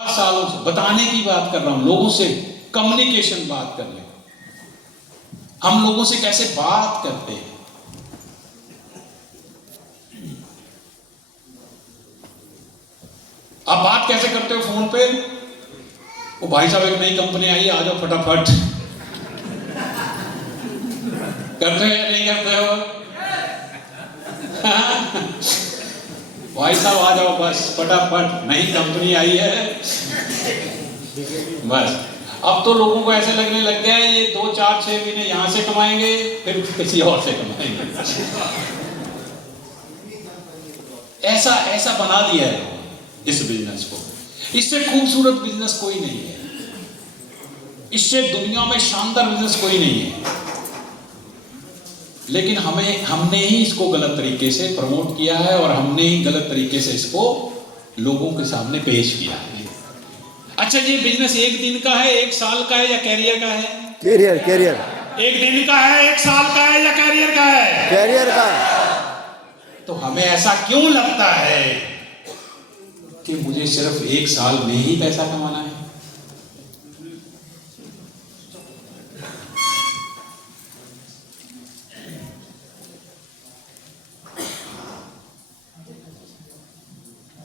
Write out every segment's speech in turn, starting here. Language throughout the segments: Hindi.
सालों से बताने की बात कर रहा हूं, लोगों से कम्युनिकेशन बात करने, हम लोगों से कैसे बात करते हैं। आप बात कैसे करते हो फोन पे? वो भाई साहब एक नई कंपनी आई है, आ जाओ फटाफट। करते हो या नहीं करते हो? भाई साहब आ जाओ बस फटाफट, नई कंपनी आई है बस। अब तो लोगों को ऐसे लगने लग गया है ये 2 4 6 महीने यहां से कमाएंगे, फिर किसी और से कमाएंगे। ऐसा ऐसा बना दिया है इस बिजनेस को। इससे खूबसूरत बिजनेस कोई नहीं है, इससे दुनिया में शानदार बिजनेस कोई नहीं है। लेकिन हमने ही इसको गलत तरीके से प्रमोट किया है और हमने ही गलत तरीके से इसको लोगों के सामने पेश किया है। अच्छा, ये बिजनेस 1 दिन का है, 1 साल का है या कैरियर का है? कैरियर 1 दिन का है, 1 साल का है या कैरियर का है? कैरियर का। तो हमें ऐसा क्यों लगता है कि मुझे सिर्फ 1 साल में ही पैसा कमाना है?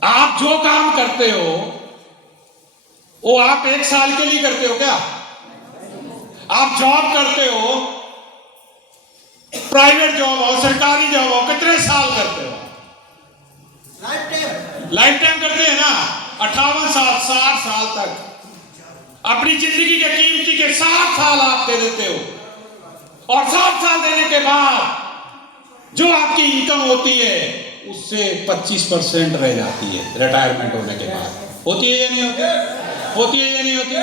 आप जो काम करते हो वो आप 1 साल के लिए करते हो क्या? आप जॉब करते हो, प्राइवेट जॉब हो, सरकारी जॉब हो, कितने साल करते हो? लाइफ टाइम करते हैं ना। 58 साल 60 साल तक अपनी जिंदगी के कीमती के 60 साल आप दे देते हो, और 60 साल देने के बाद जो आपकी इनकम होती है उससे 25% रह जाती है रिटायरमेंट होने के बाद। होती है या नहीं होती? होती है या नहीं होती?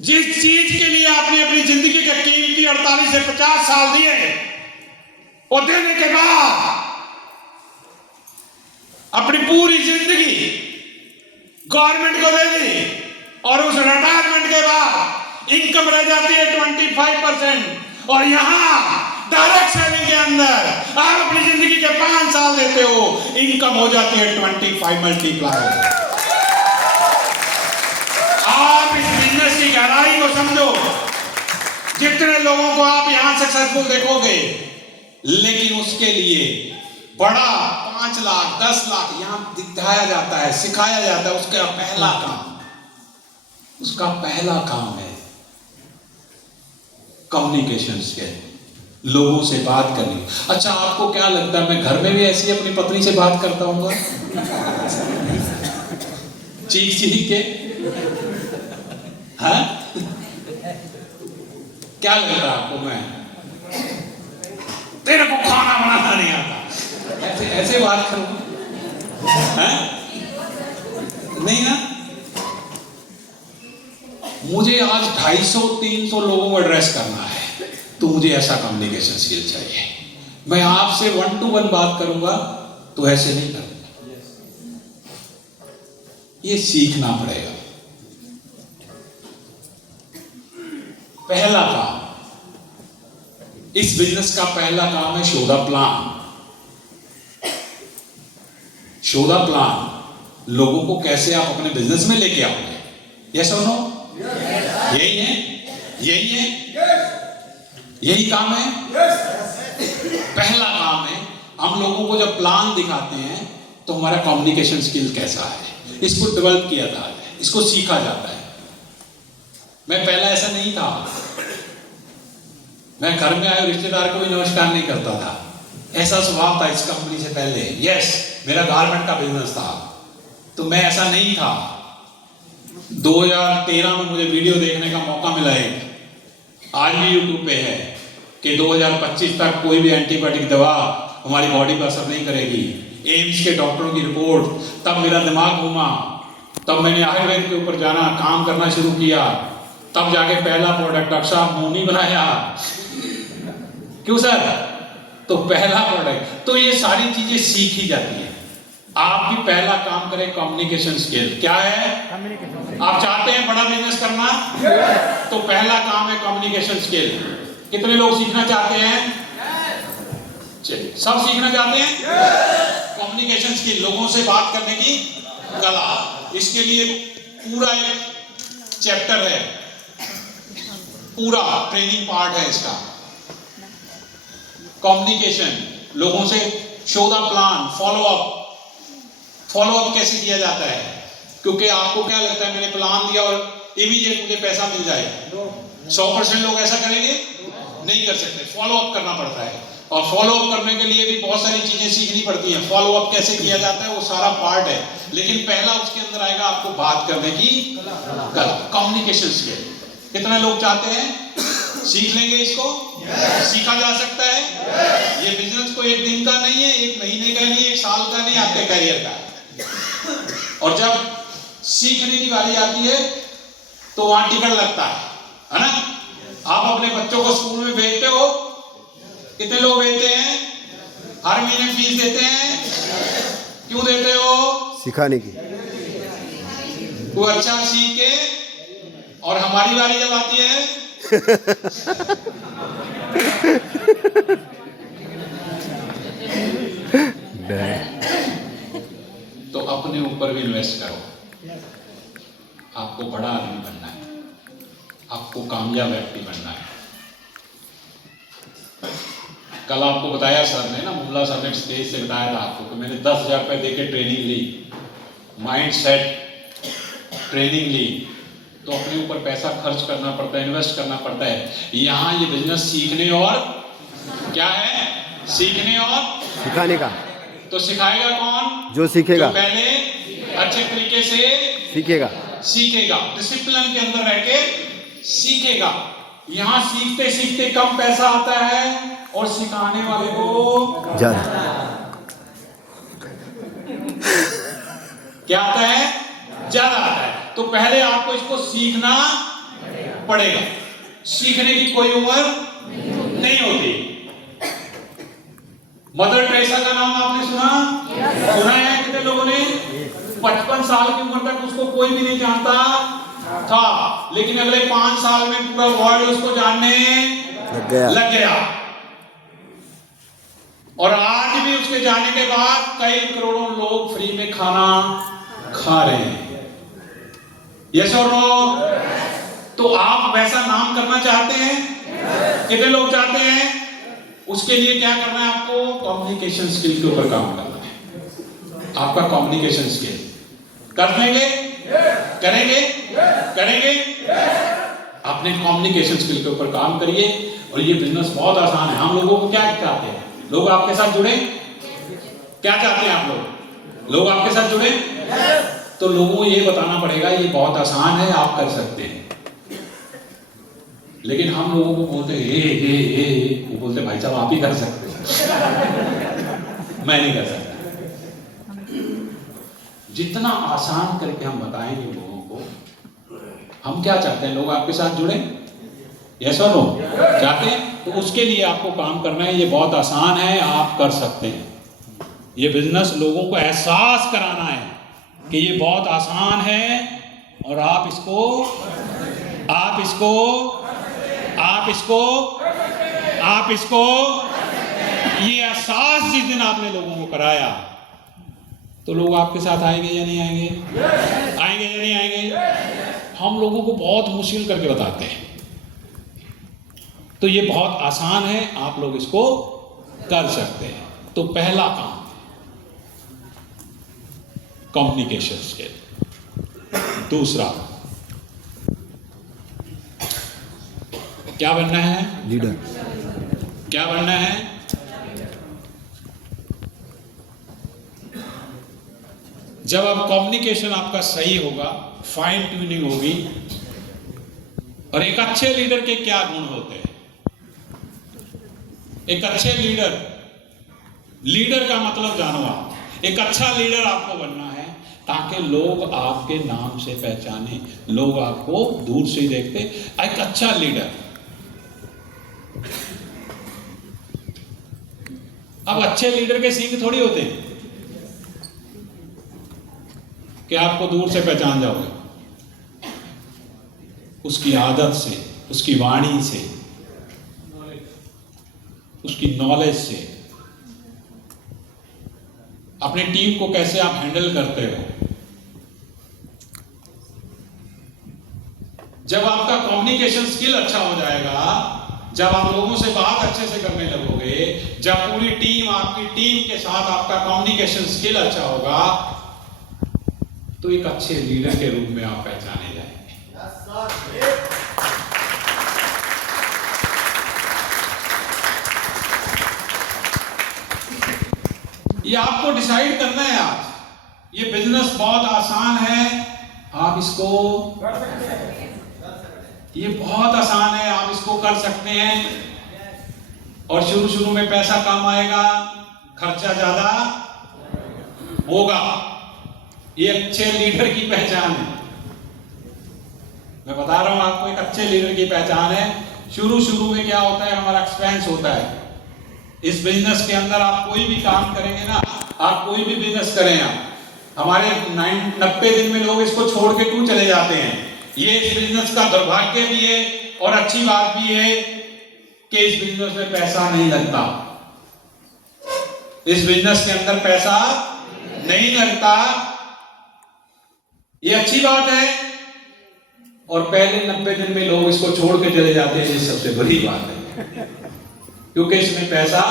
जिस चीज के लिए आपने अपनी जिंदगी के कीमती 48 से 50 साल दिए, वो देने के बाद अपनी पूरी जिंदगी गवर्नमेंट को दे दी, और उस रिटायरमेंट के बाद इनकम रह जाती है 25%। और यहां डायरेक्ट सेविंग के अंदर आप अपनी जिंदगी के 5 साल देते हो, इनकम हो जाती है 25 मल्टीप्लाई। आप इस बिजनेस की गहराई को समझो। जितने लोगों को आप यहां सक्सेसफुल देखोगे, लेकिन उसके लिए बड़ा 5 लाख 10 लाख यहां दिखाया जाता है, सिखाया जाता है। उसका पहला काम है कम्युनिकेशन स्किल, लोगों से बात करनी। अच्छा, आपको क्या लगता है मैं घर में भी ऐसी अपनी पत्नी से बात करता हूँ? चीख चीख के? हाँ? क्या लगता है आपको मैं तेरे को खाना बनाना नहीं आता, ऐसे ऐसे बात करूं? हाँ? नहीं ना। मुझे आज 250-300 लोगों को एड्रेस करना है, तो मुझे ऐसा कम्युनिकेशन स्किल चाहिए। मैं आपसे 1 to 1 बात करूंगा तो ऐसे नहीं करूंगा, ये सीखना पड़ेगा। पहला काम, इस बिजनेस का पहला काम है show the plan. Show the plan, लोगों को कैसे आप अपने बिजनेस में लेके आओगे। यस और नो? यही है, यही है, यही काम है। पहला काम है, हम लोगों को जब प्लान दिखाते हैं तो हमारा कम्युनिकेशन स्किल कैसा है, इसको डेवलप किया जाता है, इसको सीखा जाता है। मैं पहला ऐसा नहीं था, मैं घर में आए रिश्तेदार को भी नमस्कार नहीं करता था। ऐसा स्वभाव था इस कंपनी से पहले। यस, मेरा गारमेंट का बिजनेस था, तो मैं ऐसा नहीं था। 2013 में मुझे वीडियो देखने का मौका मिला है, आज भी यूट्यूब पे है, कि 2025 तक कोई भी एंटीबायोटिक दवा हमारी बॉडी पर असर नहीं करेगी। एम्स के डॉक्टरों की रिपोर्ट, तब मेरा दिमाग घूमा, तब मैंने आयुर्वेद के ऊपर जाना, काम करना शुरू किया, तब जाके पहला प्रोडक्ट डॉक्टर साहब मोनी बनाया। क्यों सर? तो पहला प्रोडक्ट। तो ये सारी चीजें सीखी जाती है। आप भी पहला काम करें कम्युनिकेशन स्किल। क्या है? आप चाहते हैं बड़ा बिजनेस करना, तो पहला काम है कम्युनिकेशन स्किल। कितने लोग सीखना चाहते हैं? चलिए, सब सीखना चाहते हैं। कम्युनिकेशन स्किल, लोगों से बात करने की कला। इसके लिए पूरा एक चैप्टर है, पूरा ट्रेनिंग पार्ट है इसका। कम्युनिकेशन, लोगों से show the plan, follow up कैसे किया जाता है। क्योंकि आपको क्या लगता है मैंने प्लान दिया और इमीडिएट मुझे पैसा मिल जाएगा? 100% लोग ऐसा करेंगे? नहीं कर सकते, फॉलो अप करना पड़ता है। और फॉलो अप करने के लिए भी बहुत सारी चीजें सीखनी पड़ती हैं। फॉलो अप कैसे किया जाता है वो सारा पार्ट है, लेकिन पहला उसके अंदर आएगा आपको बात करने की कला, कम्युनिकेशन स्किल। कितने लोग चाहते हैं सीख लेंगे इसको? सीखा जा सकता है। ये बिजनेस को एक दिन का नहीं है, एक महीने का नहीं, एक साल का नहीं, आपके करियर का है। और जब सीखने की बारी आती है तो वहां टिकट लगता है ना। आप अपने बच्चों को स्कूल में भेजते हो, कितने लोग भेजते हैं? हर महीने फीस देते हैं, क्यों देते हो? सिखाने की। वो अच्छा सीख के, और हमारी बारी जब आती है तो अपने ऊपर भी इन्वेस्ट करो। आपको बड़ा आदमी बनना है, आपको कामयाब व्यक्ति बनना है। कल आपको बताया सर ने ना, मुल्ला सर ने स्टेज से बताया था आपको कि मैंने 10,000 रुपये देके ट्रेनिंग ली, माइंड सेट ट्रेनिंग ली। तो अपने ऊपर पैसा खर्च करना पड़ता है, इन्वेस्ट करना पड़ता है। यहाँ ये बिजनेस सीखने और क्या है? सीखने और सिखाने का। तो सिखाएगा कौन? जो सीखेगा। जो पहले अच्छे तरीके से सीखेगा, डिसिप्लिन के अंदर रह के सीखेगा। यहाँ सीखते सीखते कम पैसा आता है और सिखाने वाले को ज्यादा। क्या आता है? ज्यादा आता है। तो पहले आपको इसको सीखना पड़ेगा। सीखने की कोई उम्र नहीं होती। मदर टेरेसा का नाम आपने सुना है? कितने लोगों ने? 55 साल की उम्र तक उसको कोई भी नहीं जानता था, लेकिन अगले 5 साल में पूरा वर्ल्ड उसको जानने लग गया। और आज भी उसके जाने के बाद कई करोड़ों लोग फ्री में खाना खा रहे हैं। यस और नो? तो आप वैसा नाम करना चाहते हैं? कितने लोग चाहते हैं? उसके लिए क्या करना है आपको? कम्युनिकेशन स्किल के ऊपर काम करना है। आपका कम्युनिकेशन स्किल कर लेंगे? करेंगे? अपने कम्युनिकेशन स्किल के ऊपर काम करिए। और ये बिजनेस बहुत आसान है। हम लोगों को क्या चाहते हैं? लोग आपके साथ जुड़े। क्या चाहते हैं आप लोग आपके साथ जुड़े? तो लोगों को ये बताना पड़ेगा ये बहुत आसान है, आप कर सकते हैं। लेकिन हम लोगों को बोलते हैं वो बोलते भाई साहब आप ही कर सकते हैं, मैं नहीं कर सकता। जितना आसान करके हम बताएंगे लोगों को, हम क्या चाहते हैं लोग आपके साथ जुड़े? यस और नो? चाहते हैं? तो उसके लिए आपको काम करना है। ये बहुत आसान है, आप कर सकते हैं। ये बिजनेस लोगों को एहसास कराना है कि ये बहुत आसान है और आप इसको ये एहसास जिस दिन आपने लोगों को कराया तो लोग आपके साथ आएंगे या नहीं आएंगे? आएंगे या नहीं आएंगे? हम लोगों को बहुत मुश्किल करके बताते हैं। तो ये बहुत आसान है, आप लोग इसको कर सकते हैं। तो पहला काम कम्युनिकेशन स्किल। दूसरा क्या बनना है? लीडर। क्या बनना है? जब आप कम्युनिकेशन आपका सही होगा, फाइन ट्यूनिंग होगी। और एक अच्छे लीडर के क्या गुण होते हैं? एक अच्छे लीडर का मतलब जानो आप। एक अच्छा लीडर आपको बनना है ताकि लोग आपके नाम से पहचाने, लोग आपको दूर से देखते। एक अच्छा लीडर। अब अच्छे लीडर के सींग थोड़ी होते हैं कि आपको दूर से पहचान जाओगे। उसकी आदत से, उसकी वाणी से, उसकी नॉलेज से, अपने टीम को कैसे आप हैंडल करते हो, जब आपका कम्युनिकेशन स्किल अच्छा हो जाएगा, जब आप लोगों से बात अच्छे से करने लगोगे, जब पूरी टीम आपकी टीम के साथ आपका कम्युनिकेशन स्किल अच्छा होगा, तो एक अच्छे लीडर के रूप में आप पहचाने जाएंगे। ये आपको डिसाइड करना है आज। ये बिजनेस बहुत आसान है, आप इसको कर सकते हैं। ये बहुत आसान है, आप इसको कर सकते हैं। और शुरू शुरू में पैसा कम आएगा, खर्चा ज्यादा होगा। ये अच्छे लीडर की पहचान है। मैं बता रहा हूं आपको, एक अच्छे लीडर की पहचान है। शुरू शुरू में क्या होता है, हमारा एक्सपेंस होता है। इस बिजनेस के अंदर आप कोई भी काम करेंगे ना, आप कोई भी बिजनेस करें, आप हमारे 90 दिन में लोग इसको छोड़ के क्यों चले जाते हैं? ये इस बिजनेस का दुर्भाग्य भी है और अच्छी बात भी है कि इस बिजनेस में पैसा नहीं लगता। इस बिजनेस के अंदर पैसा नहीं लगता, ये अच्छी बात है। और पहले 90 दिन में लोग इसको छोड़ के चले जाते हैं, ये सबसे बड़ी बात है, क्योंकि इसमें पैसा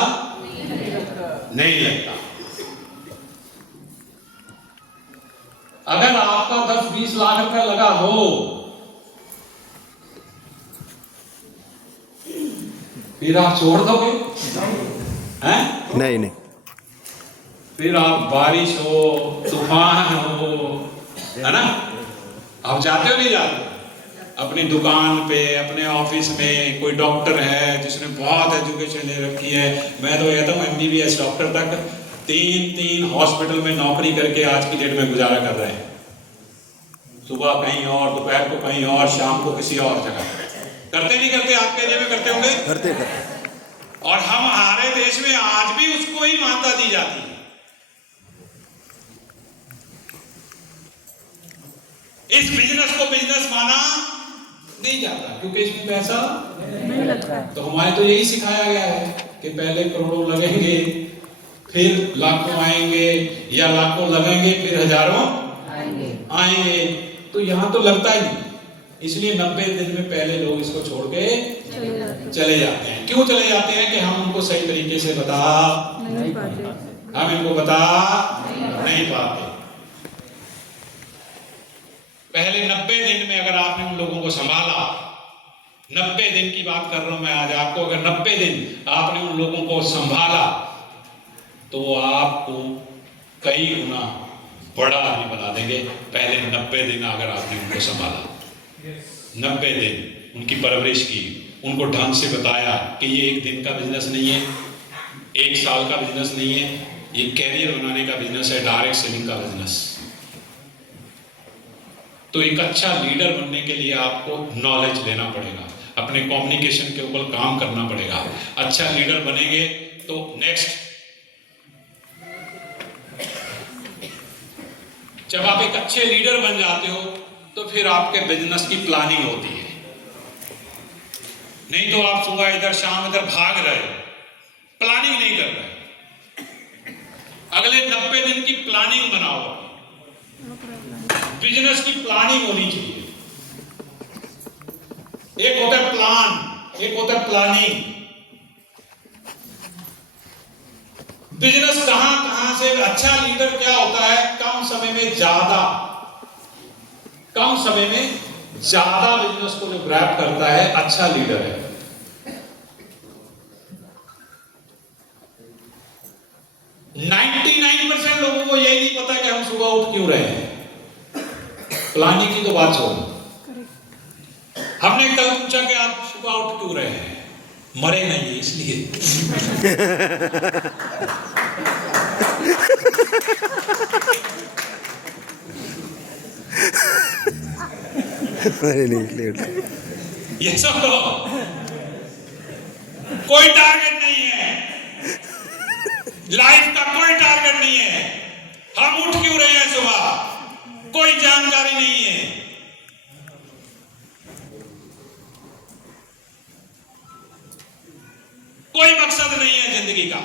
नहीं लगता। अगर आपका 10-20 लाख रुपया लगा हो, फिर आप छोड़ दोगे? हैं? नहीं नहीं। फिर आप बारिश हो, तूफान हो, है ना, आप जाते हो नहीं जाते? अपनी दुकान पे, अपने ऑफिस में कोई डॉक्टर है जिसने बहुत एजुकेशन ले रखी है, मैं तो कहता हूँ MBBS डॉक्टर तक 3 हॉस्पिटल में नौकरी करके आज की डेट में गुजारा कर रहे हैं। सुबह कहीं और, दोपहर को कहीं और, शाम को किसी और जगह। करते नहीं करते? आपके एरिया में करते होंगे? करते। और हमारे देश में आज भी उसको ही मान्यता दी जाती है। इस बिजनेस को बिजनेस माना नहीं जाता, क्योंकि इसमें पैसा नहीं लगता। तो हमारे तो यही सिखाया गया है कि पहले करोड़ों लगेंगे, फिर लाखों आएंगे, या लाखों लगेंगे फिर हजारों आएंगे। तो यहां तो लगता ही नहीं, इसलिए 90 दिन में पहले लोग इसको छोड़ के चले जाते हैं। क्यों चले जाते हैं? कि हम उनको सही तरीके से बता नहीं पाते, हम इनको बता नहीं पाते। पहले 90 दिन में अगर आपने उन लोगों को संभाला, 90 दिन की बात कर रहा हूं मैं आज आपको, अगर 90 दिन आपने उन लोगों को संभाला तो आपको कई गुना बड़ा आदमी बना देंगे। पहले 90 दिन अगर आपने उनको संभाला, 90 दिन उनकी परवरिश की, उनको ढंग से बताया कि ये एक दिन का बिजनेस नहीं है, 1 साल का बिजनेस नहीं है, ये कैरियर बनाने का बिजनेस है, डायरेक्ट सेलिंग का बिजनेस। तो एक अच्छा लीडर बनने के लिए आपको नॉलेज लेना पड़ेगा, अपने कम्युनिकेशन के ऊपर काम करना पड़ेगा। अच्छा लीडर बनेंगे तो नेक्स्ट, जब आप एक अच्छे लीडर बन जाते हो तो फिर आपके बिजनेस की प्लानिंग होती है। नहीं तो आप सुबह इधर शाम इधर भाग रहे, प्लानिंग नहीं कर रहे। अगले 90 दिन की प्लानिंग बनाओ, बिजनेस की प्लानिंग होनी चाहिए। एक होता है प्लान, एक होता है प्लानिंग। बिजनेस कहां से, अच्छा लीडर क्या होता है, कम समय में ज्यादा बिजनेस को जो ग्रैब करता है, अच्छा लीडर है। %99 लोगों को यही नहीं पता कि हम सुबह उठ क्यों रहे हैं। प्लानिंग की तो बात छोड़ो, हमने कल पूछा कि आप सुबह उठ क्यों रहे हैं? मरे नहीं इसलिए। मरे नहीं इसलिए। ये सब तो कोई टारगेट नहीं है, लाइफ का कोई टारगेट नहीं है। हम उठ क्यों रहे हैं सुबह, कोई जानकारी नहीं है। कोई मकसद नहीं है जिंदगी का।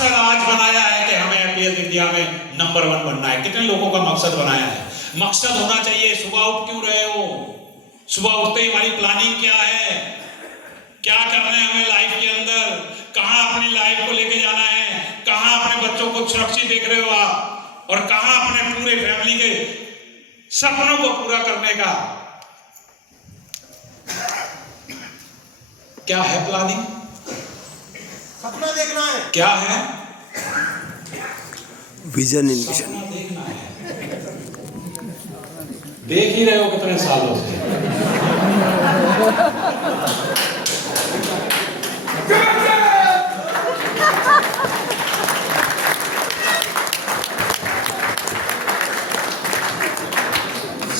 मकसद आज बनाया है कि हमें हैप्पीएस्ट इंडिया में नंबर 1 बनना है? कितने लोगों का मकसद बनाया है? मकसद होना चाहिए। सुबह उठ क्यों रहे हो? सुबह उठते ही हमारी प्लानिंग क्या है? क्या करना है हमें लाइफ के अंदर? कहां अपनी लाइफ को लेके जाना है? कहां अपने बच्चों को सुरक्षित देख रहे हो आप? और कहां अपने पूरे फैमिली के सपनों को पूरा करने का क्या है प्लानिंग? सपना देखना है। क्या है? Vision in mission. सपना देखना है। देख ही रहे हो कितने सालों से।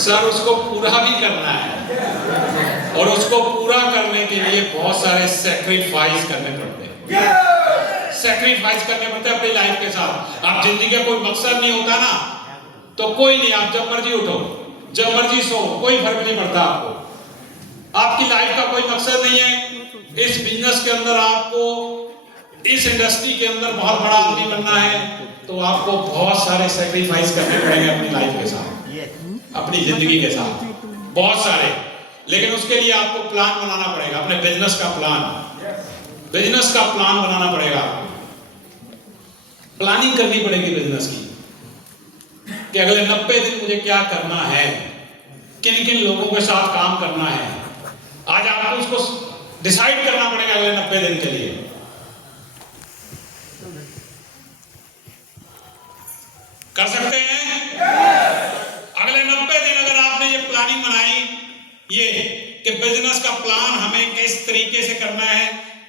सर उसको पूरा भी करना है और उसको पूरा करने के लिए बहुत सारे सैक्रिफाइस करने पड़ते हैं। सैक्रिफाइस करने पड़ते हैं अपनी लाइफ के साथ। आप जिंदगी का कोई मकसद नहीं होता ना, तो कोई नहीं, आप जब मर्जी उठो, जब मर्जी सो, कोई फर्क नहीं पड़ता आपको। आपकी लाइफ का कोई मकसद नहीं है। इस बिजनेस के अंदर आपको, इस इंडस्ट्री के अंदर बहुत बड़ा आदमी बनना है, तो आपको बहुत सारे सैक्रिफाइस करने पड़ेंगे अपनी लाइफ के साथ, अपनी जिंदगी के साथ, बहुत सारे। लेकिन उसके लिए आपको प्लान बनाना पड़ेगा, अपने बिजनेस का प्लान, बिजनेस का प्लान बनाना पड़ेगा। प्लानिंग करनी पड़ेगी बिजनेस की कि अगले 90 दिन मुझे क्या करना है, किन किन लोगों के साथ काम करना है। आज आपको उसको डिसाइड करना पड़ेगा अगले 90 दिन के लिए। कर सकते हैं? अगले 90 दिन अगर आपने ये प्लानिंग बनाई, ये कि बिजनेस का प्लान हमें किस तरीके से करना है,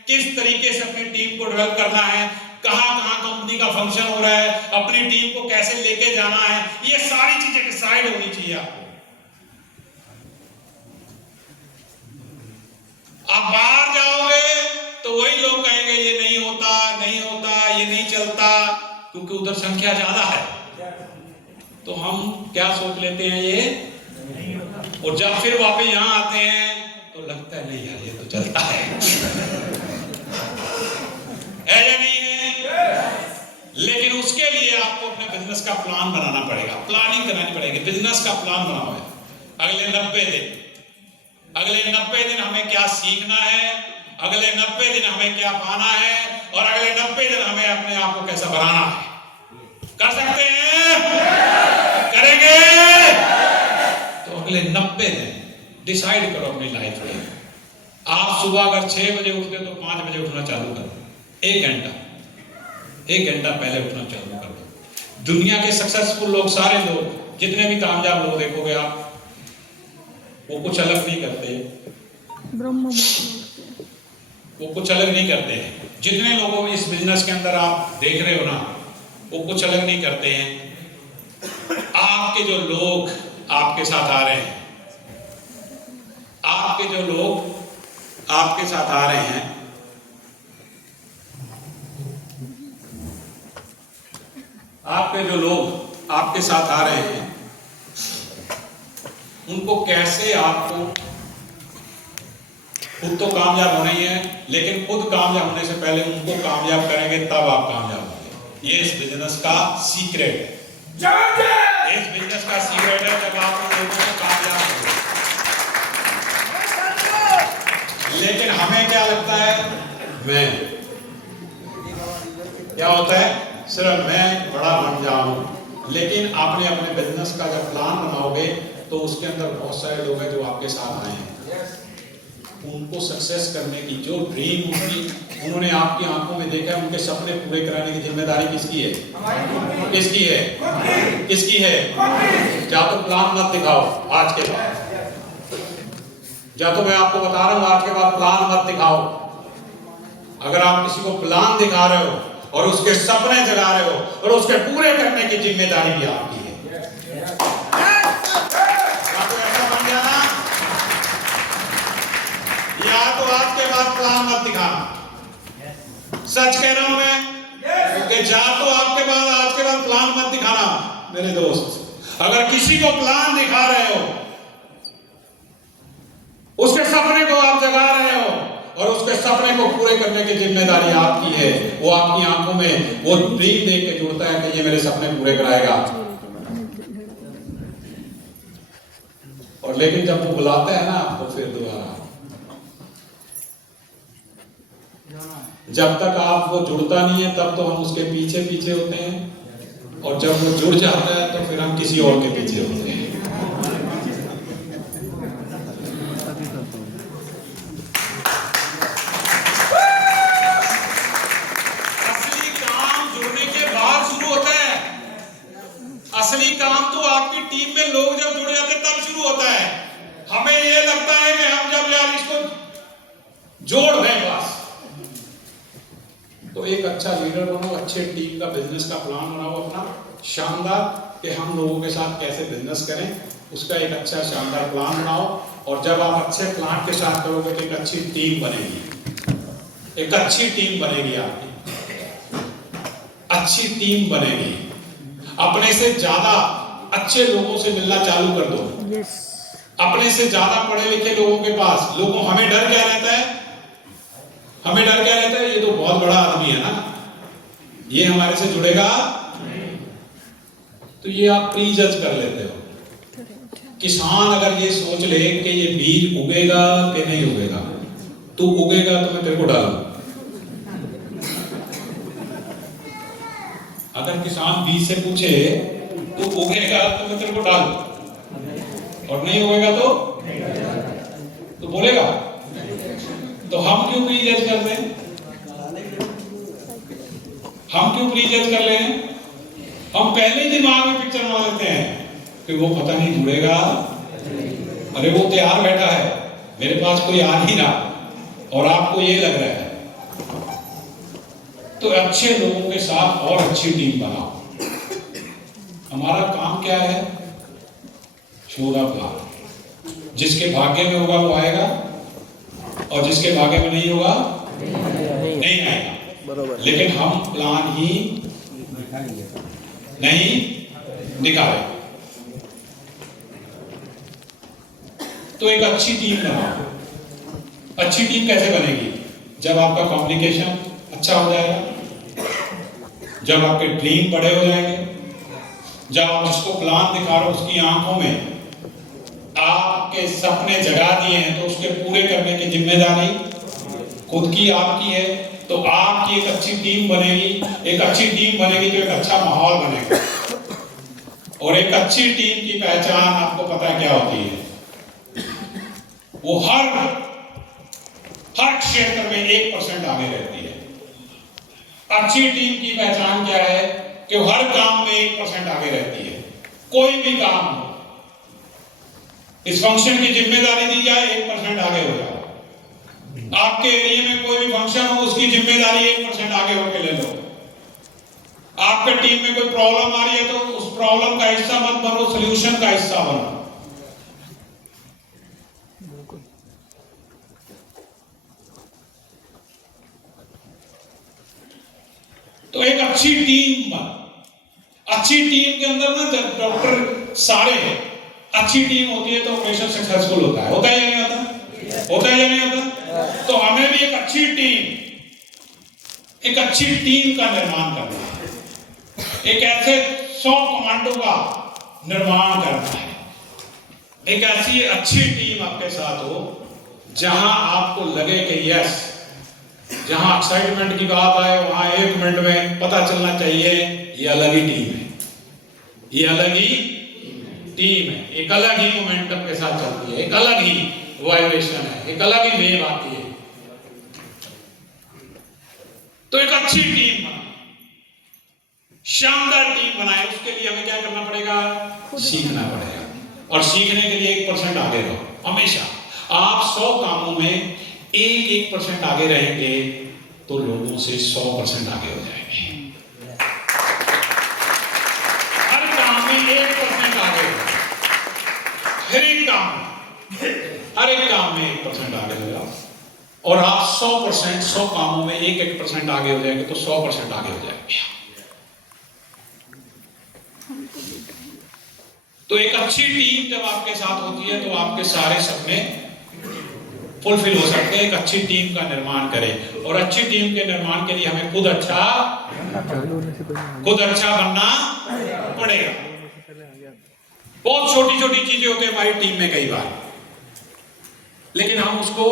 किस तरीके से अपनी टीम को डेवलप करना है, कहां कहां कंपनी का फंक्शन हो रहा है, अपनी टीम को कैसे लेके जाना है, ये सारी चीजें डिसाइड होनी चाहिए आपको। आप बाहर जाओगे तो वही लोग कहेंगे ये नहीं होता, नहीं होता, ये नहीं चलता, क्योंकि उधर संख्या ज्यादा है। तो हम क्या सोच लेते हैं ये, और जब फिर वापस यहां आते हैं तो लगता है नहीं यार ये तो चलता है या नहीं है? लेकिन उसके लिए आपको अपने बिजनेस का प्लान बनाना पड़ेगा, प्लानिंग करानी पड़ेगी। बिजनेस का प्लान बनाओ है अगले 90 दिन। अगले 90 दिन हमें क्या सीखना है, अगले 90 दिन हमें क्या पाना है, और अगले 90 दिन हमें अपने आप को कैसा बनाना है। कर सकते हैं? करेंगे? तो अगले 90 दिन डिसाइड करो अपनी लाइफ में। आप सुबह अगर 6 बजे उठते तो 5 बजे उठना चालू करो। 1 घंटा पहले उठना चालू कर दो। दुनिया के सक्सेसफुल लोग, सारे लोग, जितने भी कामयाब लोग देखोगे आप, वो कुछ अलग नहीं करते, वो कुछ अलग नहीं करते हैं। जितने लोगों इस बिजनेस के अंदर आप देख रहे हो ना, वो कुछ अलग नहीं करते हैं। आपके जो लोग आपके साथ आ रहे हैं, आपके जो लोग आपके साथ आ रहे हैं, आपके जो लोग आपके साथ आ रहे हैं, उनको कैसे आपको, खुद तो कामयाब होना ही है, लेकिन खुद कामयाब होने से पहले उनको कामयाब करेंगे, तब आप कामयाब होंगे। ये इस बिजनेस का सीक्रेट है। इस बिजनेस का सीक्रेट है जब आप उन लोगों को कामयाब करोगे। लेकिन हमें क्या लगता है, मैं क्या होता है, सिर्फ मैं बड़ा बन जाऊं। लेकिन आपने अपने बिजनेस का जब प्लान बनाओगे तो उसके अंदर बहुत सारे लोग हैं जो आपके साथ आए हैं। उनको सक्सेस करने की जो ड्रीम उन्होंने आपकी आंखों में देखा है, उनके सपने पूरे कराने की जिम्मेदारी किसकी है? किसकी है? किसकी है? या तो प्लान मत दिखाओ आज के बाद, या तो मैं आपको बता रहा हूं आज के बाद प्लान मत दिखाओ। अगर आप किसी को प्लान दिखा रहे हो और उसके सपने जगा रहे हो और उसके पूरे करने की जिम्मेदारी भी आपकी है। या तो ऐसा बन जाना, या तो आज के बाद प्लान मत दिखाना। सच कह रहा हूं मैं कि जा तो आपके बाद आज के बाद प्लान मत दिखाना मेरे दोस्त। अगर किसी को प्लान दिखा रहे हो, उसके सपने को आप जगा रहे हो और उसके सपने को पूरे करने की जिम्मेदारी आपकी है। वो आपकी आंखों में वो ड्रीम देख के जुड़ता है कि ये मेरे सपने पूरे कराएगा। और लेकिन जब वो बुलाता है ना आपको फिर दोबारा, जब तक आप वो जुड़ता नहीं है तब तो हम उसके पीछे पीछे होते हैं, और जब वो जुड़ जाता है तो फिर हम किसी और के पीछे होते हैं। असली काम जुड़ने के बाद शुरू होता है। असली काम तो आपकी टीम में लोग जब जुड़ जाते हैं तब शुरू होता है। हमें ये लगता है कि हम जब यार इसको जोड़ दें बस। तो एक अच्छा लीडर बनो, अच्छे टीम का बिजनेस का प्लान बनाओ अपना शानदार, कि हम लोगों के साथ कैसे बिजनेस करें, उसका एक अच्छा शानदार प्लान बनाओ। और जब आप अच्छे प्लान के साथ करोगे तो एक अच्छी टीम बनेगी, एक अच्छी टीम बनेगी आपकी, अच्छी टीम बनेगी। अपने से ज्यादा अच्छे लोगों से मिलना चालू कर दो। अपने से ज्यादा पढ़े लिखे लोगों के पास, लोगों हमें डर क्या रहता है, हमें डर क्या रहता है, ये तो बहुत बड़ा आदमी है ना, ये हमारे से जुड़ेगा, तो ये आप प्री जज कर लेते हो। किसान अगर ये सोच ले कि ये बीज उगेगा कि नहीं उगेगा, तू उगेगा तो मैं तेरे को डालूं। अगर किसान बीज से पूछे तू उगेगा तो मैं तेरे को डालूं, और नहीं उगेगा तो बोलेगा। तो हम क्यों प्री जज कर रहे हैं, हम क्यों प्री जज कर रहे हैं? हम पहले ही दिमाग में पिक्चर बना लेते हैं कि वो पता नहीं जुड़ेगा, अरे वो तैयार बैठा है, मेरे पास कोई आ नहीं रहा, और आपको ये लग रहा है। तो अच्छे लोगों के साथ और अच्छी टीम बनाओ। हमारा काम क्या है? शोधा प्लान। जिसके भाग्य में होगा वो आएगा, और जिसके भाग्य में नहीं होगा नहीं आएगा। बरोबर। लेकिन हम प्लान ही नहीं दिखाए। तो एक अच्छी टीम बनाओ। अच्छी टीम कैसे बनेगी? जब आपका कम्युनिकेशन अच्छा हो जाएगा, जब आपके ड्रीम बड़े हो जाएंगे, जब आप जिसको प्लान दिखा रहे हो उसकी आंखों में आपके सपने जगा दिए हैं, तो उसके पूरे करने की जिम्मेदारी खुद की आपकी है। तो आपकी एक अच्छी टीम बनेगी। एक अच्छी टीम बनेगी तो एक अच्छा माहौल बनेगा। और एक अच्छी टीम की पहचान आपको पता क्या होती है? वो हर क्षेत्र में 1% आगे रहती है। अच्छी टीम की पहचान क्या है? कि वो हर काम में 1% आगे रहती है। कोई भी काम हो, इस फंक्शन की जिम्मेदारी दी जाए, 1% आगे हो जाओ। आपके एरिया में कोई भी फंक्शन हो, उसकी जिम्मेदारी 1% आगे होकर ले लो। आपके टीम में कोई प्रॉब्लम आ रही है तो उस प्रॉब्लम का हिस्सा मत बनो, सॉल्यूशन का हिस्सा बनो। तो एक अच्छी टीम बन। अच्छी टीम के अंदर ना जब डॉक्टर सारे हैं, अच्छी टीम होती है तो ऑपरेशन सक्सेसफुल होता है। होता है या नहीं होता? होता है या नहीं होता? तो हमें भी एक अच्छी टीम का निर्माण करना है। एक ऐसे 100 कमांडो का निर्माण करना है। एक ऐसी अच्छी टीम आपके साथ हो जहां आपको लगे कि यस, जहां एक्साइटमेंट की बात आए वहां 1 मिनट में पता चलना चाहिए ये अलग ही टीम है, ये अलग ही टीम है, एक अलग ही मोमेंटम के साथ चलती है, एक अलग ही वाइब्रेशन है, एक अलग ही वेव आती है। तो एक अच्छी टीम बनाए, शानदार टीम बनाए। उसके लिए हमें क्या करना पड़ेगा? सीखना पड़ेगा। और सीखने के लिए 1% आगे रहो हमेशा। आप 100 कामों में 1% आगे रहेंगे तो लोगों से 100% आगे हो जाएंगे। हर काम में 1% आगे, हर एक काम में 1% आगे हो जाओ। और आप 100 कामों में 1% आगे हो जाएंगे तो 100% आगे हो जाएंगे। तो एक अच्छी टीम जब आपके साथ होती है तो आपके सारे सपने फुलफिल हो सकते हैं, एक अच्छी टीम का निर्माण करें। और अच्छी टीम के निर्माण के लिए हमें खुद अच्छा बनना पड़ेगा। बहुत छोटी छोटी चीजें होती है हमारी टीम में कई बार, लेकिन हम उसको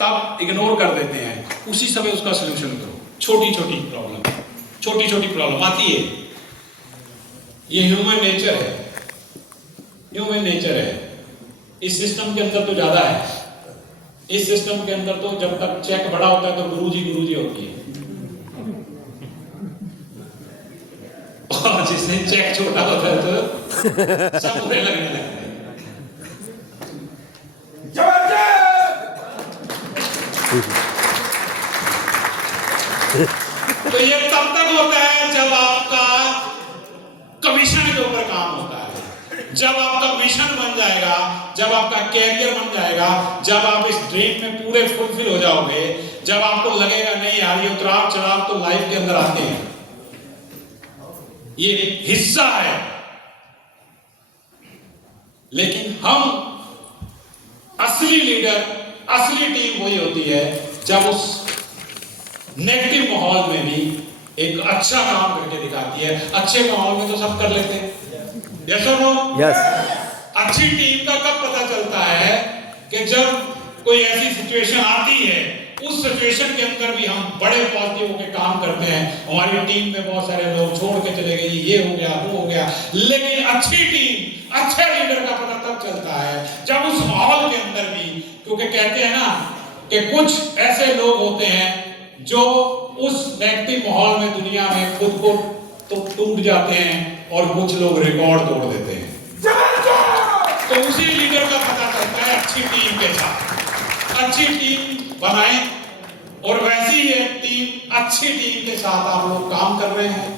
तब इग्नोर कर देते हैं, उसी समय उसका सलूशन करो। छोटी छोटी प्रॉब्लम आती है, ये ह्यूमन नेचर है। इस सिस्टम के अंदर तो ज्यादा है, इस सिस्टम के अंदर तो जब तक चेक बड़ा होता है तो गुरुजी होती है, और जिसने चेक छोटा होता है तो सब बुरे लगने लगते हैं। तो ये तब तक होता है जब आपका कमीशन के ऊपर काम होता है, जब आपका मिशन बन जाएगा, जब आपका कैरियर बन जाएगा, जब आप इस ड्रीम में पूरे फुलफिल हो जाओगे, जब आपको लगेगा नहीं यार ये उतराव चढ़ाव तो लाइफ के अंदर आते हैं, ये हिस्सा है। लेकिन हम असली लीडर, असली टीम वही होती है जब उस नेगेटिव माहौल में भी एक अच्छा काम करके दिखाती है। अच्छे माहौल में तो सब कर लेते हैं, यस और नो? यस। अच्छी टीम का कब पता चलता है कि जब कोई ऐसी सिचुएशन आती है, उस सिचुएशन के अंदर भी हम बड़े पॉजिटिव होकर काम करते हैं। हमारी टीम में बहुत सारे लोग छोड़ के चले गए, ये हो गया वो हो गया, लेकिन अच्छी टीम, अच्छे लीडर का पता तब चलता है जब उस माहौल के अंदर भी, क्योंकि कहते हैं ना कि कुछ ऐसे लोग होते हैं जो उस नेगेटिव माहौल में दुनिया में खुद को तो टूट जाते हैं और कुछ लोग रिकॉर्ड तोड़ देते हैं। तो उसी लीडर का पता चलता है अच्छी टीम के साथ। अच्छी टीम बनाएं, और वैसी ही एक टीम, अच्छी टीम के साथ आप लोग काम कर रहे हैं।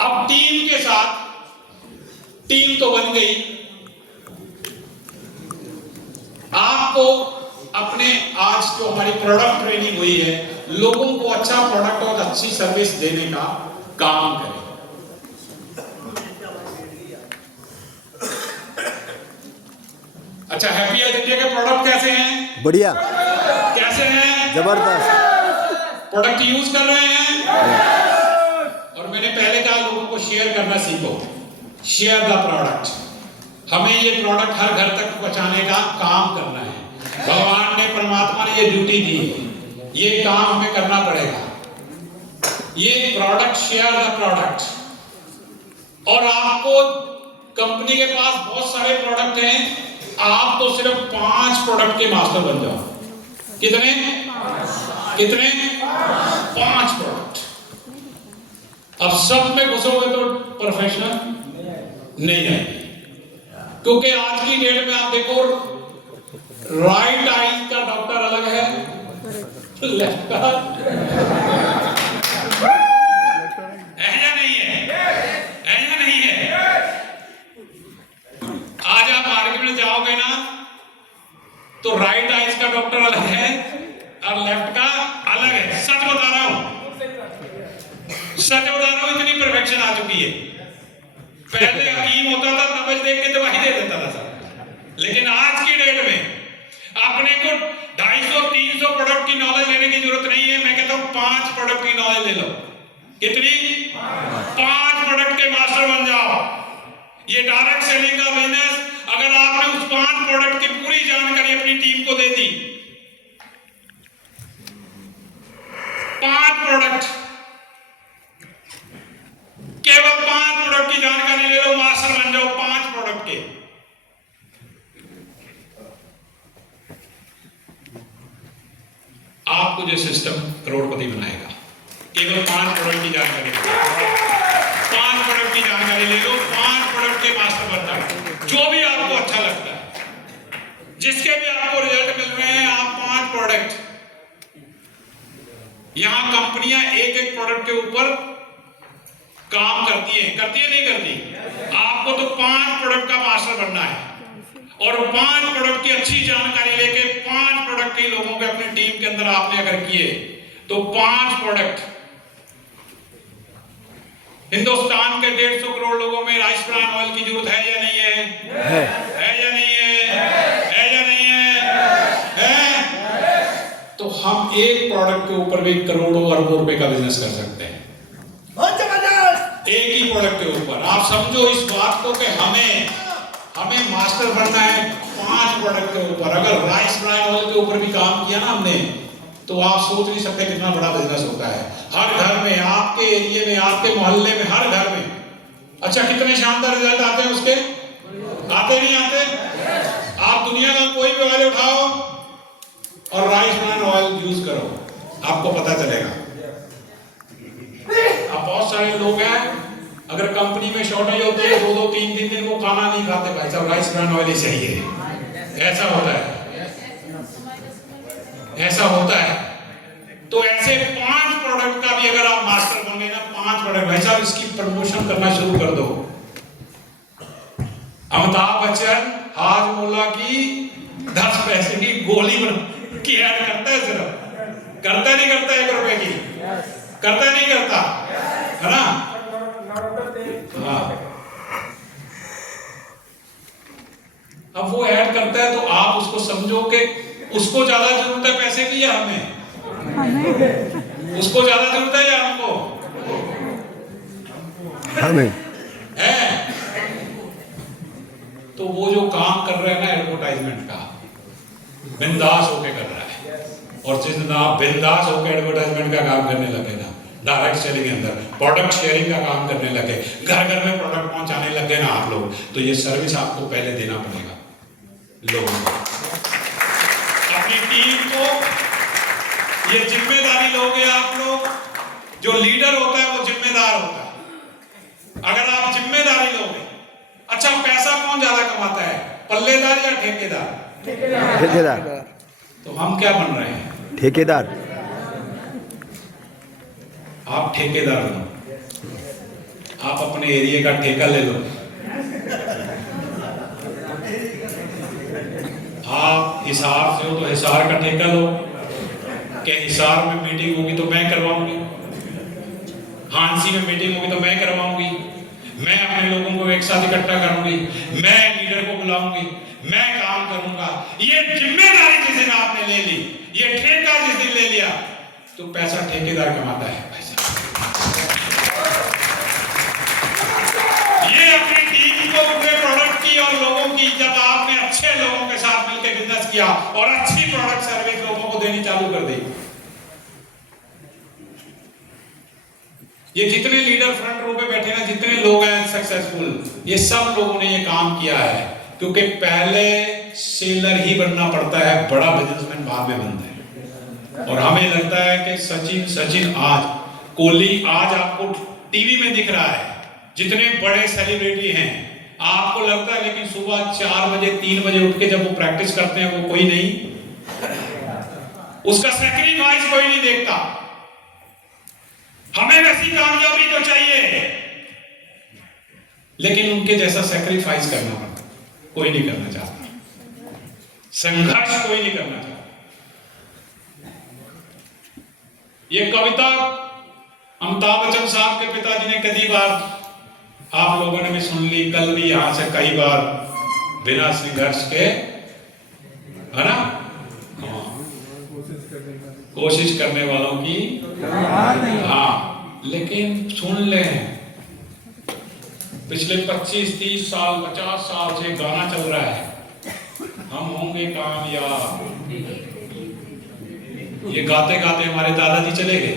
अब टीम के साथ, टीम तो बन गई, आपको अपने आज जो हमारी प्रोडक्ट ट्रेनिंग हुई है, लोगों को अच्छा प्रोडक्ट और अच्छी सर्विस देने का काम करें। अच्छा, हैप्पी हेल्थ इंडिया के प्रोडक्ट कैसे हैं? बढ़िया, कैसे हैं? जबरदस्त। प्रोडक्ट यूज कर रहे हैं, और मैंने पहले कहा लोगों को शेयर करना सीखो। Share the product. हमें ये प्रोडक्ट हर घर तक पहुंचाने का काम करना है। भगवान ने, परमात्मा ने ये ड्यूटी दी है, ये काम हमें करना पड़ेगा। ये प्रोडक्ट, शेयर द प्रोडक्ट। और आपको कंपनी के पास बहुत सारे प्रोडक्ट हैं, आप तो सिर्फ 5 प्रोडक्ट के मास्टर बन जाओ। कितने? 5 प्रोडक्ट। अब सब में घुसोगे तो प्रोफेशनल नहीं है, क्योंकि आज की डेट में आप देखो, राइट आईज का डॉक्टर अलग है, लेफ्ट का है या नहीं है? आज आप मार्केट में जाओगे ना, तो राइट आईज का डॉक्टर अलग है और लेफ्ट का अलग है। सच बता रहा हूं, इतनी परफेक्शन आ चुकी है। पहले हकीम होता था, नब्ज देख के दवाई दे देता था सब, लेकिन आज की डेट में अपने को 250-300 प्रोडक्ट की नॉलेज लेने की जरूरत नहीं है। मैं कहता हूं 5 प्रोडक्ट की नॉलेज ले लो। कितनी? 5 प्रोडक्ट के मास्टर बन जाओ। ये डायरेक्ट सेलिंग का बिजनेस, अगर आपने उस 5 प्रोडक्ट की पूरी जानकारी अपनी टीम को दे दी, 5 प्रोडक्ट, केवल 5 प्रोडक्ट की जानकारी ले लो, मास्टर बन जाओ 5 प्रोडक्ट के। आपको जो सिस्टम करोड़पति बनाएगा, केवल 5 प्रोडक्ट की जानकारी। 5 प्रोडक्ट की जानकारी ले लो, 5 प्रोडक्ट के मास्टर बन जाओ। जो भी आपको अच्छा लगता है, जिसके भी आपको रिजल्ट मिल रहे हैं, आप 5 प्रोडक्ट। यहां कंपनियां एक प्रोडक्ट के ऊपर काम करती है नहीं करती? आपको तो 5 प्रोडक्ट का मास्टर बनना है, और 5 प्रोडक्ट की अच्छी जानकारी लेके 5 प्रोडक्ट के लोगों के अपनी टीम के अंदर आपने अगर किए, तो 5 प्रोडक्ट। हिंदुस्तान के 150 करोड़ लोगों में राइस ब्रान ऑयल की जरूरत है या नहीं है? है या नहीं है? हम एक प्रोडक्ट के ऊपर भी करोड़ों अरबों रुपए का बिजनेस कर सकते हैं, बहुत जबरदस्त। एक ही प्रोडक्ट के ऊपर। आप समझो इस बात को कि हमें मास्टर बनना है 5 प्रोडक्ट के ऊपर। अगर राइस ब्रान ऑयल के ऊपर भी काम किया ना हमने, तो आप सोच नहीं सकते कितना बड़ा बिजनेस होता है। हर घर में, आपके एरिया में, आपके मोहल्ले में, हर घर में। अच्छा, कितने शानदार रिजल्ट आते हैं उसके, आते नहीं आते? आप दुनिया का कोई भी ऑयल उठाओ और राइस ब्रान ऑयल यूज करो, आपको पता चलेगा। अब बहुत सारे लोग हैं, अगर कंपनी में शॉर्टेज होती है 2-2, 3-3 दिन वो खाना नहीं खाते, भाई साहब राइस ब्रान ऑयल ही चाहिए। ऐसा होता है, ऐसा होता है। तो ऐसे 5 प्रोडक्ट का भी अगर आप मास्टर बन गए ना, 5 प्रोडक्ट, भाई साहब इसकी प्रमोशन करना शुरू कर दो। अमिताभ बच्चन हाजमोला की 10 पैसे की गोली की ऐड करता है, सिर्फ करता नहीं करता, 1 रुपए की करता नहीं करता, है ना? हाँ। अब वो ऐड करता है तो आप उसको समझो कि उसको ज्यादा जरूरत है पैसे की या हमें? उसको ज्यादा जरूरत है या हमको? हमें है। तो वो जो काम कर रहा है ना एडवर्टाइजमेंट का, बिंदास होके कर रहा है। और जिस दिन आप बिंदास होकर एडवर्टाइजमेंट का काम करने लगे ना, डायरेक्ट सेलिंग के अंदर प्रोडक्ट शेयरिंग का काम करने लगे, घर घर में प्रोडक्ट पहुंचाने लगे ना आप लोग, तो ये सर्विस आपको पहले देना पड़ेगा लोगों को, अपनी टीम को। ये जिम्मेदारी लोगे आप लोग। जो लीडर होता है वो जिम्मेदार होता है। अगर आप जिम्मेदारी लोगे, अच्छा पैसा कौन ज्यादा कमाता है, पल्लेदार या ठेकेदार? ठेकेदार। तो हम क्या बन रहे हैं? ठेकेदार। आप ठेकेदार बनो, आप अपने एरिया का ठेका ले लो। आप हिसार से हो तो हिसार का ठेका लो, कि हिसार में मीटिंग होगी तो मैं करवाऊंगी, हांसी में मीटिंग होगी तो मैं करवाऊंगी, मैं अपने लोगों को एक साथ इकट्ठा करूंगी, मैं लीडर को बुलाऊंगी, मैं काम करूंगा। ये जिम्मेदारी जिस दिन आपने ले ली, ये ठेका जिस दिन ले लिया, तो पैसा ठेकेदार कमाता है। ये अपनी टीम को, पूरे प्रोडक्ट की और लोगों की, जब आपने अच्छे लोगों के साथ मिलकर बिजनेस किया और अच्छी प्रोडक्ट सर्विस लोगों को देनी चालू कर दी, ये जितने लीडर फ्रंट रो पे बैठे ना, जितने लोग हैं सक्सेसफुल, ये सब लोगों ने ये काम किया है। क्योंकि पहले सेलर ही बनना पड़ता है, बड़ा बिजनेसमैन बाद में बनता है। और हमें लगता है कि सचिन आज, कोहली आज आपको टीवी में दिख रहा है, जितने बड़े सेलिब्रिटी हैं आपको लगता है, लेकिन सुबह 4 बजे 3 बजे उठ के जब वो प्रैक्टिस करते हैं, वो कोई नहीं, उसका सैक्रिफाइस कोई नहीं देखता। हमें वैसी कामयाबी तो चाहिए, लेकिन उनके जैसा सैक्रिफाइस करना पड़ता, कोई नहीं करना चाहता, संघर्ष कोई नहीं करना चाहता। ये कविता अमिताभ बच्चन साहब के पिताजी ने कई बार आप लोगों ने भी सुन ली, कल भी यहां से कई बार, बिना संघर्ष के, है ना? कोशिश करने वालों की, हाँ, लेकिन सुन ले, पिछले 25-30 साल 50 साल से गाना चल रहा है, हम होंगे कामयाब। ये गाते गाते हमारे दादाजी चले गए।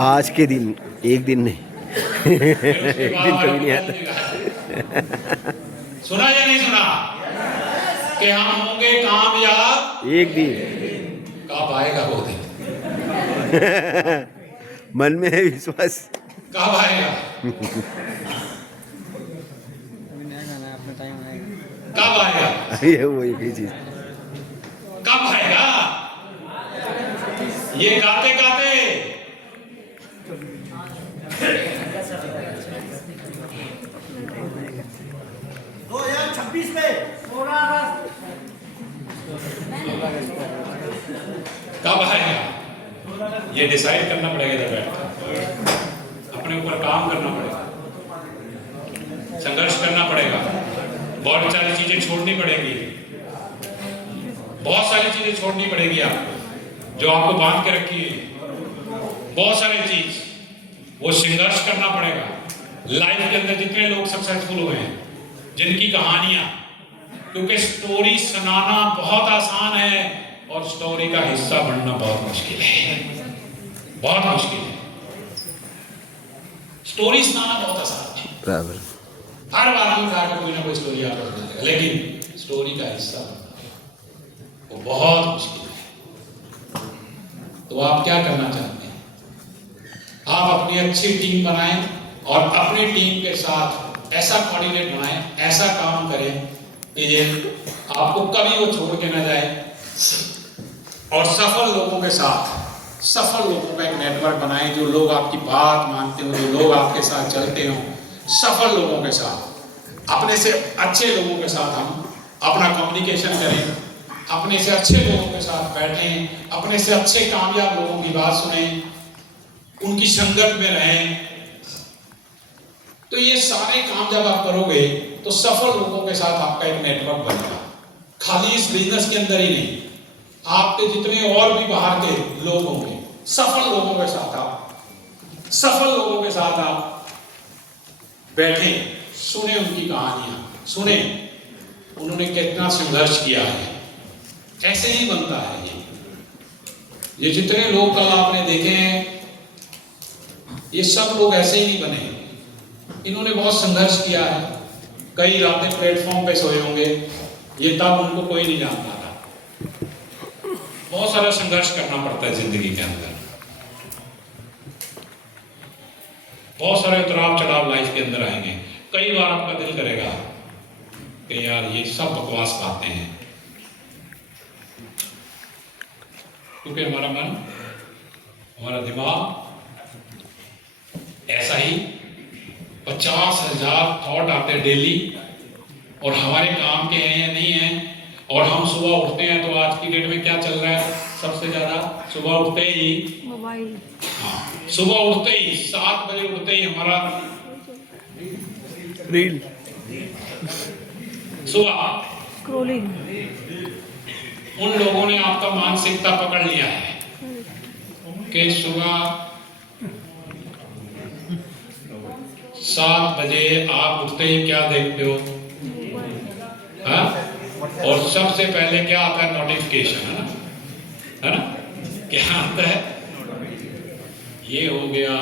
आज के दिन, एक दिन नहीं, एक दिन कभी नहीं आता। सुना या नहीं सुना कि हम होंगे कामयाब एक दिन। कब आएगा वो दिन? मन में है विश्वास। कब आएगा? कब आएगा? ये वही चीज। कब आएगा? ये गाते गाते 2026 में 16 अगस्त कब आएगा? ये डिसाइड करना पड़ेगा, इधर बैठ अपने ऊपर काम करना पड़ेगा, संघर्ष करना पड़ेगा, बहुत सारी चीजें छोड़नी पड़ेगी। बहुत सारी चीजें छोड़नी पड़ेगी आपको जो आपको बांध के रखी है, बहुत सारी चीज वो संघर्ष करना पड़ेगा। लाइफ के अंदर जितने लोग सक्सेसफुल हुए हैं, जिनकी कहानियां, क्योंकि स्टोरी सुनाना बहुत आसान है और स्टोरी का हिस्सा बनना बहुत मुश्किल है, बहुत मुश्किल है। स्टोरी सुनाना बहुत आसान है, बराबर। हर आदमी उठाकर कोई ना कोई स्टोरी आपको सुना देगा, लेकिन स्टोरी का हिस्सा बनना वो बहुत मुश्किल है। तो आप क्या करना चाहते हैं? आप अपनी अच्छी टीम बनाएं और अपनी टीम के साथ ऐसा कोऑर्डिनेट बनाएं, ऐसा काम करें कि ये आपको कभी वो छोड़ के ना जाए, और सफल लोगों के साथ, सफल लोगों का एक नेटवर्क बनाएं, जो लोग आपकी बात मानते हो, जो लोग आपके साथ चलते हो। सफल लोगों के साथ, अपने से अच्छे लोगों के साथ हम अपना कम्युनिकेशन करें, अपने से अच्छे लोगों के साथ बैठें, अपने से अच्छे कामयाब लोगों की बात सुने, उनकी संगत में रहें। तो ये सारे काम जब आप करोगे तो सफल लोगों के साथ आपका एक नेटवर्क बनेगा। खाली इस बिजनेस के अंदर ही नहीं, आपके जितने और भी बाहर के लोग होंगे, सफल लोगों के साथ आप, सफल लोगों के साथ आप बैठे, सुने उनकी कहानियां, सुने उन्होंने कितना संघर्ष किया है। ऐसे ही बनता है ये जितने लोग कल आपने देखे हैं, ये सब लोग ऐसे ही नहीं बने। इन्होंने बहुत संघर्ष किया है, कई रातें प्लेटफॉर्म पे सोए होंगे, ये तब उनको कोई नहीं जानता था। बहुत सारा संघर्ष करना पड़ता है जिंदगी के अंदर, बहुत सारे उतराव चढ़ाव लाइफ के अंदर आएंगे। कई बार आपका दिल करेगा कि यार ये सब बकवास बातें हैं, क्योंकि हमारा मन, हमारा दिमाग ऐसा ही 50,000 थॉट आते हैं डेली, और हमारे काम के हैं या नहीं हैं। और हम सुबह उठते हैं तो आज की डेट में क्या चल रहा है सबसे ज्यादा? सुबह उठते ही मोबाइल, हाँ, सुबह उठते ही 7 बजे उठते ही हमारा रील, सुबह स्क्रोलिंग, उन लोगों ने आपका मानसिकता पकड़ लिया है कि सुबह 7 बजे आप उठते ही क्या देखते हो? हाँ? और सबसे पहले क्या आता है? नोटिफिकेशन, है ना? क्या आता है? ये हो गया,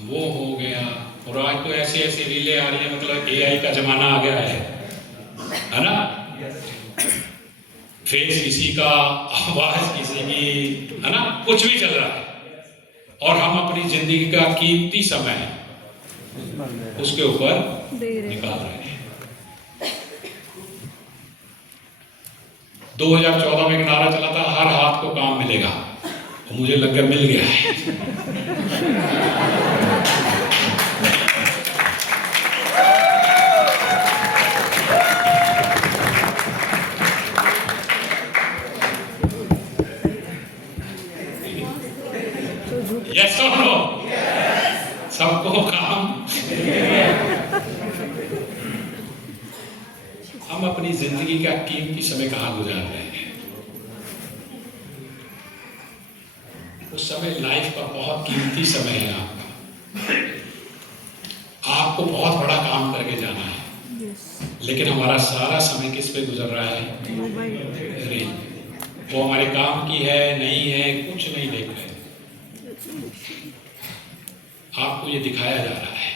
वो हो गया, और आज तो ऐसी ऐसी रीलें आ रही है, मतलब एआई का जमाना आ गया है ना? फेस किसी का, आवाज किसी की, है ना? कुछ भी चल रहा है, और हम अपनी जिंदगी का कीमती समय उसके ऊपर निकाल रहे हैं। 2014 में एक नारा चला था, हर हाथ को काम मिलेगा, और मुझे लग गया मिल गया है। यस और नो? सबको काम। हम अपनी जिंदगी का कीमती समय कहाँ गुजार रहे हैं? उस समय लाइफ का बहुत कीमती समय है आपका, आपको बहुत बड़ा काम करके जाना है, लेकिन हमारा सारा समय किस पे गुजर रहा है? अरे वो हमारे काम की है नहीं है, कुछ नहीं देख रहे, आपको ये दिखाया जा रहा है।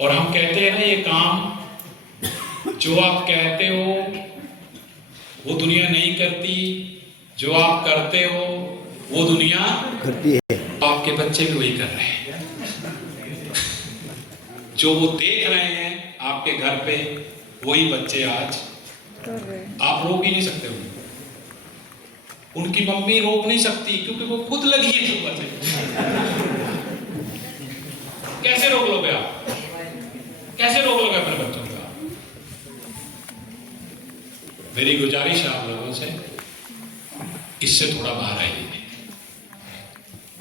और हम कहते हैं ना, ये काम जो आप कहते हो वो दुनिया नहीं करती, जो आप करते हो वो दुनिया करती है। आपके बच्चे भी वही कर रहे हैं, जो वो देख रहे हैं आपके घर पे, वही बच्चे आज आप रोक ही नहीं सकते उनको। उनकी मम्मी रोक नहीं सकती क्योंकि वो खुद लगी है सुबह से। कैसे रोक लोगे आप? कैसे रोक लोगे अपने बच्चों का? मेरी गुजारिश है आप लोगों से, इससे थोड़ा बाहर आइए,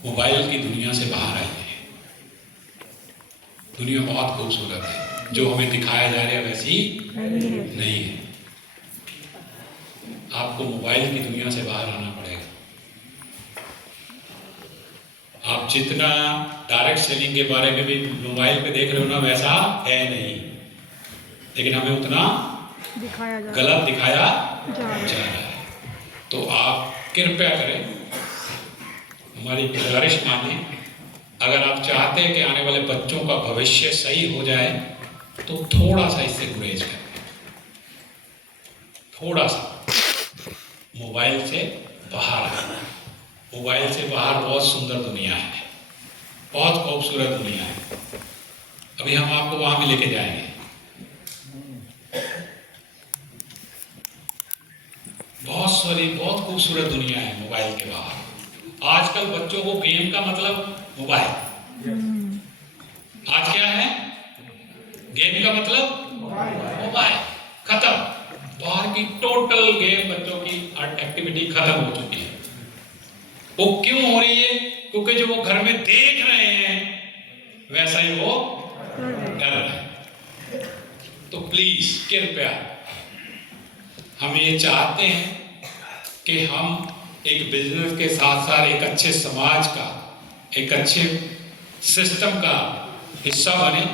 मोबाइल की दुनिया से बाहर आइए। दुनिया बहुत खूबसूरत है, जो हमें दिखाया जा रहा है वैसी नहीं है। आपको मोबाइल की दुनिया से बाहर आना पड़ेगा। आप जितना डायरेक्ट सेलिंग के बारे में भी मोबाइल पे देख रहे हो ना, वैसा है नहीं, लेकिन हमें उतना गलत दिखाया जा रहा है। तो आप कृपया करें, हमारी गुजारिश मानिए, अगर आप चाहते हैं कि आने वाले बच्चों का भविष्य सही हो जाए तो थोड़ा सा इससे गुरेज करें, थोड़ा सा मोबाइल से बाहर आए। मोबाइल से बाहर बहुत सुंदर दुनिया है, बहुत खूबसूरत दुनिया है। अभी हम आपको वहां भी लेके जाएंगे। बहुत खूबसूरत दुनिया है मोबाइल के बाहर। आजकल बच्चों को गेम का मतलब मोबाइल, आज क्या है, गेम का मतलब मोबाइल, खत्म। बाहर की टोटल गेम बच्चों की एक्टिविटी खत्म हो चुकी है। वो क्यों हो रही है? क्योंकि जो वो घर में देख रहे हैं वैसा ही वो कर रहे हैं। तो प्लीज कृपया, हम ये चाहते हैं कि हम एक बिजनेस के साथ साथ एक अच्छे समाज का, एक अच्छे सिस्टम का हिस्सा बने।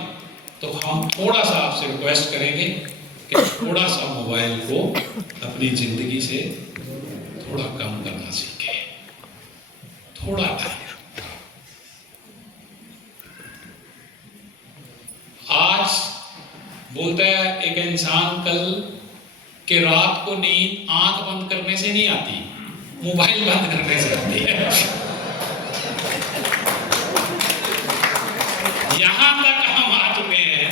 तो हम थोड़ा सा आपसे रिक्वेस्ट करेंगे कि थोड़ा सा मोबाइल को अपनी जिंदगी से थोड़ा कम करना सीखें, थोड़ा टाइम। आज बोलता है एक इंसान कल कि रात को नींद आंख बंद करने से नहीं आती, मोबाइल बंद करने से आती है। यहां तक हम आ चुके हैं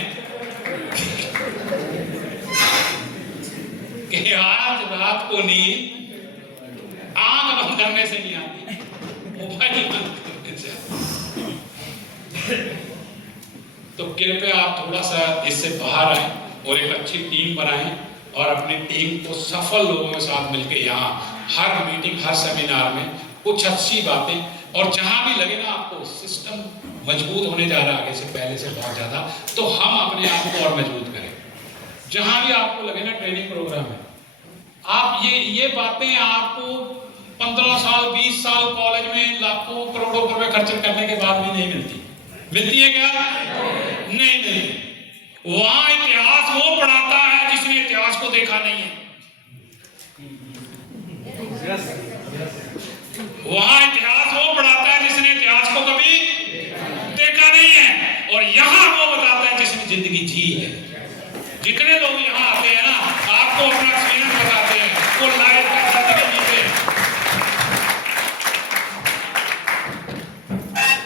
कि आज रात को नींद आंख बंद करने से नहीं आती, मोबाइल बंद करने से आती। तो कृपया आप थोड़ा सा इससे बाहर आए और एक अच्छी टीम बनाएं और अपनी टीम को सफल लोगों के साथ मिलकर यहाँ हर मीटिंग, हर सेमिनार में कुछ अच्छी बातें, और जहां भी लगे ना आपको सिस्टम मजबूत होने जा रहा है आगे से, पहले से बहुत ज्यादा, तो हम अपने आप को और मजबूत करें। जहां भी आपको लगे ना ट्रेनिंग प्रोग्राम है, आप ये बातें आपको 15 साल 20 साल कॉलेज में लाखों करोड़ों रुपए खर्च करने के बाद भी नहीं मिलती। मिलती है क्या? नहीं। वहां इतिहास वो पढ़ाता है जिसने इतिहास को देखा नहीं है। वहां इतिहास वो पढ़ाता है जिसने इतिहास को कभी देखा नहीं है, और यहां वो बताता है जिसने जिंदगी जी है। जितने लोग यहां आते हैं ना, आपको अपना एक्सपीरियंस बताते हैं, वो लाइफ का जिंदगी जीते।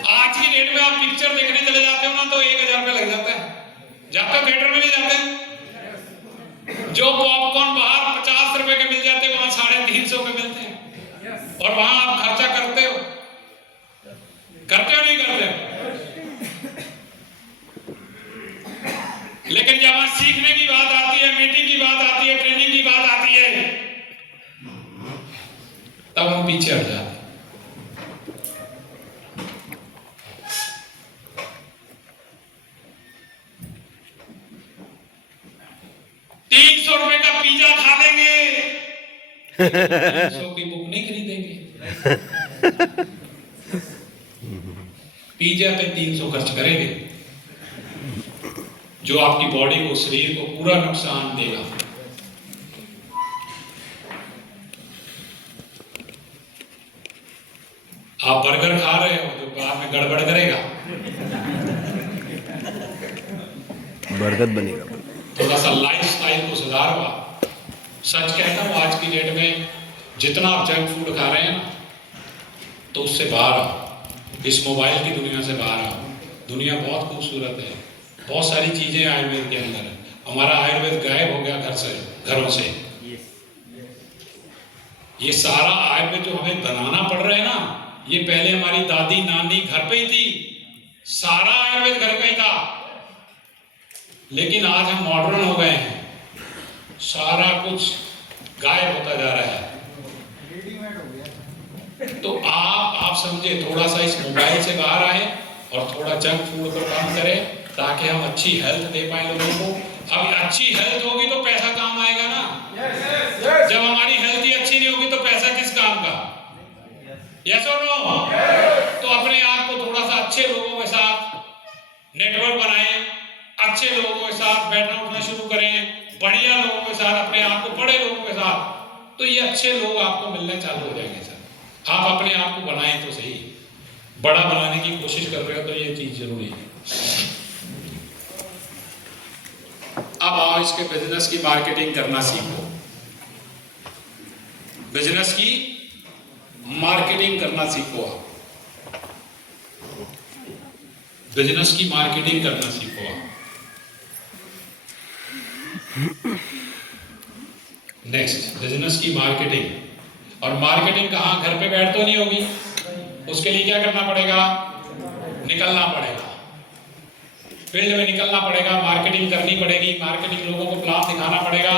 आज की डेट में आप पिक्चर देखने चले जाते हो ना तो 1000 रुपये लग जाता है। जाते हो थिएटर में नहीं जाते? जो पॉपकॉर्न बाहर 50 रुपए के मिल जाते हैं, वहां 350 के मिलते हैं, और वहां आप खर्चा करते हो नहीं करते? लेकिन जब वहां सीखने की बात आती है, मीटिंग की बात आती है, ट्रेनिंग की बात आती है, तब हम पीछे हट जाते हैं। 300 रुपए का पिज्जा खा लेंगे, 300 की बुक नहीं खरीदेंगे। पिज्जा पे 300 खर्च करेंगे, जो आपकी बॉडी को, शरीर को पूरा नुकसान देगा। आप बर्गर खा रहे हो तो बाद में गड़बड़ करेगा, बरगद बनेगा। थोड़ा सा लाइफस्टाइल को सुधारो। सच कहता हूं, आज की डेट में जितना आप जंक फूड खा रहे हैं ना, तो उससे बाहर आओ, इस मोबाइल की दुनिया से बाहर आओ। दुनिया बहुत खूबसूरत है, बहुत सारी चीजें आयुर्वेद के अंदर है। हमारा आयुर्वेद गायब हो गया घरों से। ये सारा आयुर्वेद जो हमें बनाना पड़ रहा है ना, ये पहले हमारी दादी नानी घर पे ही थी, सारा आयुर्वेद घर पे ही था। लेकिन आज हम मॉडर्न हो गए हैं, सारा कुछ गायब होता जा रहा है। तो आप समझे, थोड़ा सा इस मोबाइल से बाहर आए और थोड़ा जंक फूड को कम करें ताकि हम अच्छी हेल्थ दे पाए लोगों को। अब अच्छी हेल्थ होगी तो पैसा काम आएगा ना। जब हमारी हेल्थ ही अच्छी नहीं होगी तो पैसा किस काम का? यस और नो? तो अपने आप को थोड़ा सा अच्छे लोगों के साथ नेटवर्क बनाएं, अच्छे लोगों के साथ बैठना उठना शुरू करें, बढ़िया लोगों के साथ, अपने आप को बड़े लोगों के साथ, तो ये अच्छे लोग आपको मिलने चालू हो जाएंगे सर। आप अपने आप को बनाएं तो सही, बड़ा बनाने की कोशिश कर रहे हो तो ये चीज जरूरी है। अब आओ इसके बिजनेस की मार्केटिंग करना सीखो। बिजनेस की मार्केटिंग करना सीखो। आप बिजनेस की मार्केटिंग करना सीखो। आप नेक्स्ट, बिजनेस की मार्केटिंग। और मार्केटिंग कहाँ? घर पे बैठ तो नहीं होगी। उसके लिए क्या करना पड़ेगा? निकलना पड़ेगा, फील्ड में निकलना पड़ेगा, मार्केटिंग करनी पड़ेगी। मार्केटिंग लोगों को प्लान दिखाना पड़ेगा,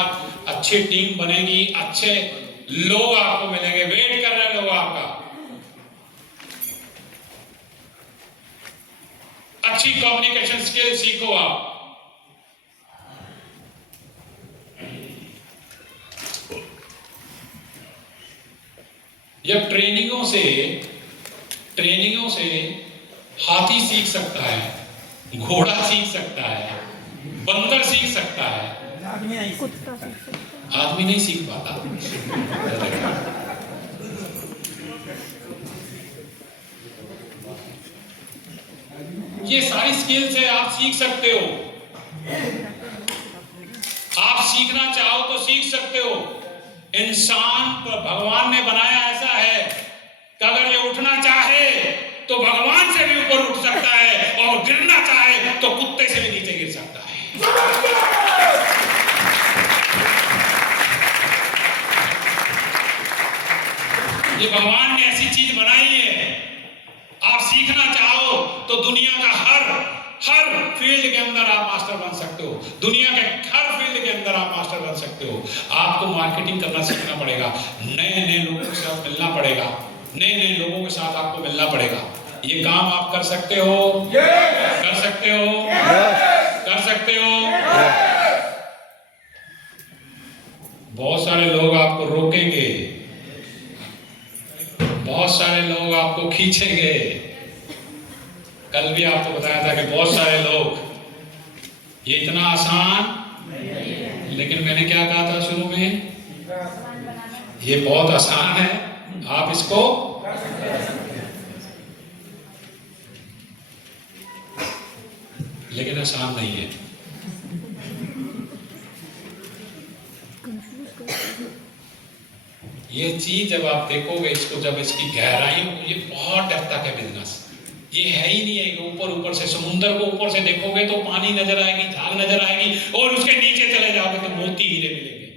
अच्छी टीम बनेगी, अच्छे लोग आपको मिलेंगे, वेट कर रहे हैं लोग आपका। अच्छी कम्युनिकेशन स्किल सीखो आप। जब ट्रेनिंगों से हाथी सीख सकता है, घोड़ा सीख सकता है, बंदर सीख सकता है, आदमी नहीं सीख पाता। ये सारी स्किल्स है, आप सीख सकते हो। आप सीखना चाहो तो सीख सकते हो। इंसान भगवान ने बनाया ऐसा है कि अगर ये उठना चाहे तो भगवान से भी ऊपर उठ सकता है, और गिरना चाहे तो कुत्ते से भी नीचे गिर सकता है। ये भगवान ने ऐसी चीज बनाई है। आप सीखना चाहो तो दुनिया का हर फील्ड के अंदर आप मास्टर बन सकते हो। दुनिया के हर फील्ड के अंदर आप मास्टर बन सकते हो। आपको मार्केटिंग करना सीखना पड़ेगा, नए लोगों के साथ मिलना पड़ेगा, नए लोगों के साथ आपको मिलना पड़ेगा। ये काम आप कर सकते हो? कर सकते हो? कर सकते हो? बहुत सारे लोग आपको रोकेंगे, बहुत सारे लोग आपको खींचेंगे। कल भी आपको बताया था कि बहुत सारे लोग, ये इतना आसान, लेकिन मैंने क्या कहा था शुरू में? ये बहुत आसान है, आप इसको लेकिन आसान नहीं है। ये चीज जब आप देखोगे इसको, जब इसकी गहराई, ये बहुत डेप्थ तक है बिजनेस। ये है ही नहीं है ऊपर से। समुंदर को ऊपर से देखोगे तो पानी नजर आएगी, झाग नजर आएगी, और उसके नीचे चले जाओगे तो मोती हीरे मिलेंगे।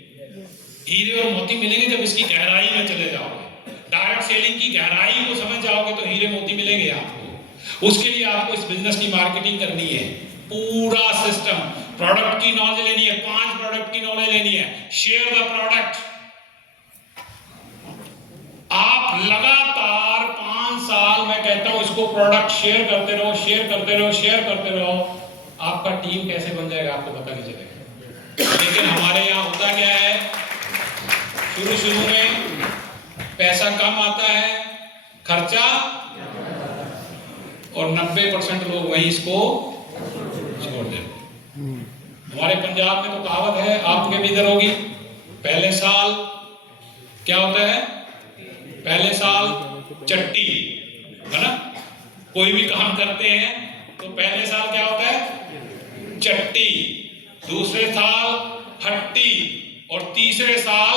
हीरे और मोती मिलेंगे जब इसकी गहराई में चले जाओगे। डायरेक्ट सेलिंग की गहराई को समझ जाओगे तो हीरे मोती मिलेंगे आपको। उसके लिए आपको इस बिजनेस की मार्केटिंग करनी है, पूरा सिस्टम। प्रोडक्ट की नॉलेज लेनी है, 5 प्रोडक्ट की नॉलेज लेनी है। Share the product. आप लगातार 5 साल, मैं कहता हूं इसको प्रोडक्ट शेयर करते रहो, शेयर करते रहो, शेयर करते रहो। आपका टीम कैसे बन जाएगा आपको पता नहीं चलेगा। लेकिन हमारे यहाँ होता क्या है, शुरू में पैसा कम आता है, खर्चा, और 90% लोग वहीं इसको छोड़ देते। हमारे पंजाब में तो कहावत है, आपके भी इधर होगी, पहले साल क्या होता है? पहले साल चट्टी, है ना? कोई भी काम करते हैं तो पहले साल क्या होता है? चट्टी, दूसरे साल हट्टी, और तीसरे साल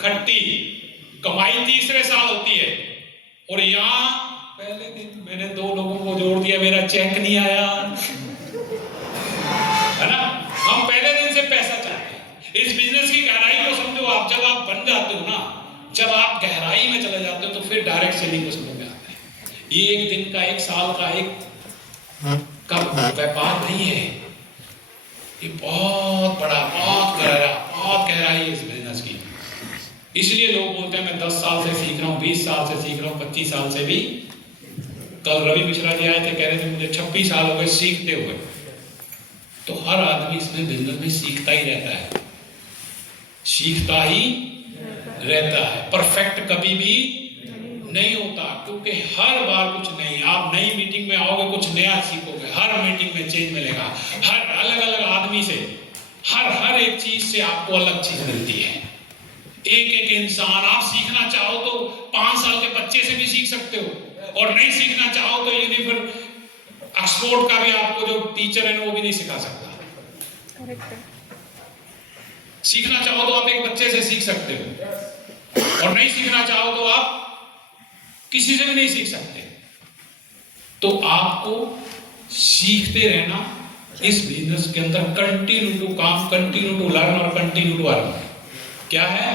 खट्टी। कमाई तीसरे साल होती है। और यहाँ पहले दिन मैंने 2 लोगों को जोड़ दिया, मेरा चेक नहीं आया, है ना? हम पहले दिन से पैसा चाहते हैं। इस बिजनेस की गहराई को समझो आप। जब आप बन जाते हो ना, जब आप गहराई में चले जाते हो तो फिर डायरेक्ट सेलिंग को समझ में आता है। ये एक दिन का, एक साल का, एक का व्यापार नहीं है। ये बहुत बड़ा, बहुत गहराई है इस बिजनेस की। इसलिए लोग बोलते हैं मैं 10 साल से सीख रहा हूँ, 20 साल से सीख रहा हूँ, 25 साल से भी कल रवि मिश्रा जी आए थे, कह रहे थे मुझे 26 साल हो गए सीखते हुए। तो हर आदमी इसमें बिजनेस में सीखता ही रहता है, सीखता ही रहता है। परफेक्ट कभी भी नहीं होता, क्योंकि हर बार कुछ नहीं। आप नई मीटिंग में आओगे, कुछ नया सीखोगे, हर मीटिंग में चेंज मिलेगा, हर अलग अलग आदमी से, हर एक चीज से आपको अलग चीज मिलती है। एक एक इंसान, आप सीखना चाहो तो 5 साल के बच्चे से भी सीख सकते हो, और नहीं सीखना चाहो तो यदि फिर ऑक्सफोर्ड का भी आपको जो टीचर है वो भी नहीं सिखा सकता। सीखना चाहो तो आप एक बच्चे से सीख सकते हो, और नहीं सीखना चाहो तो आप किसी से भी नहीं सीख सकते। तो आपको सीखते रहना इस बिजनेस के अंदर, कंटिन्यू टू काम, कंटिन्यू टू लर्न और कंटिन्यू टू अर्न। क्या है?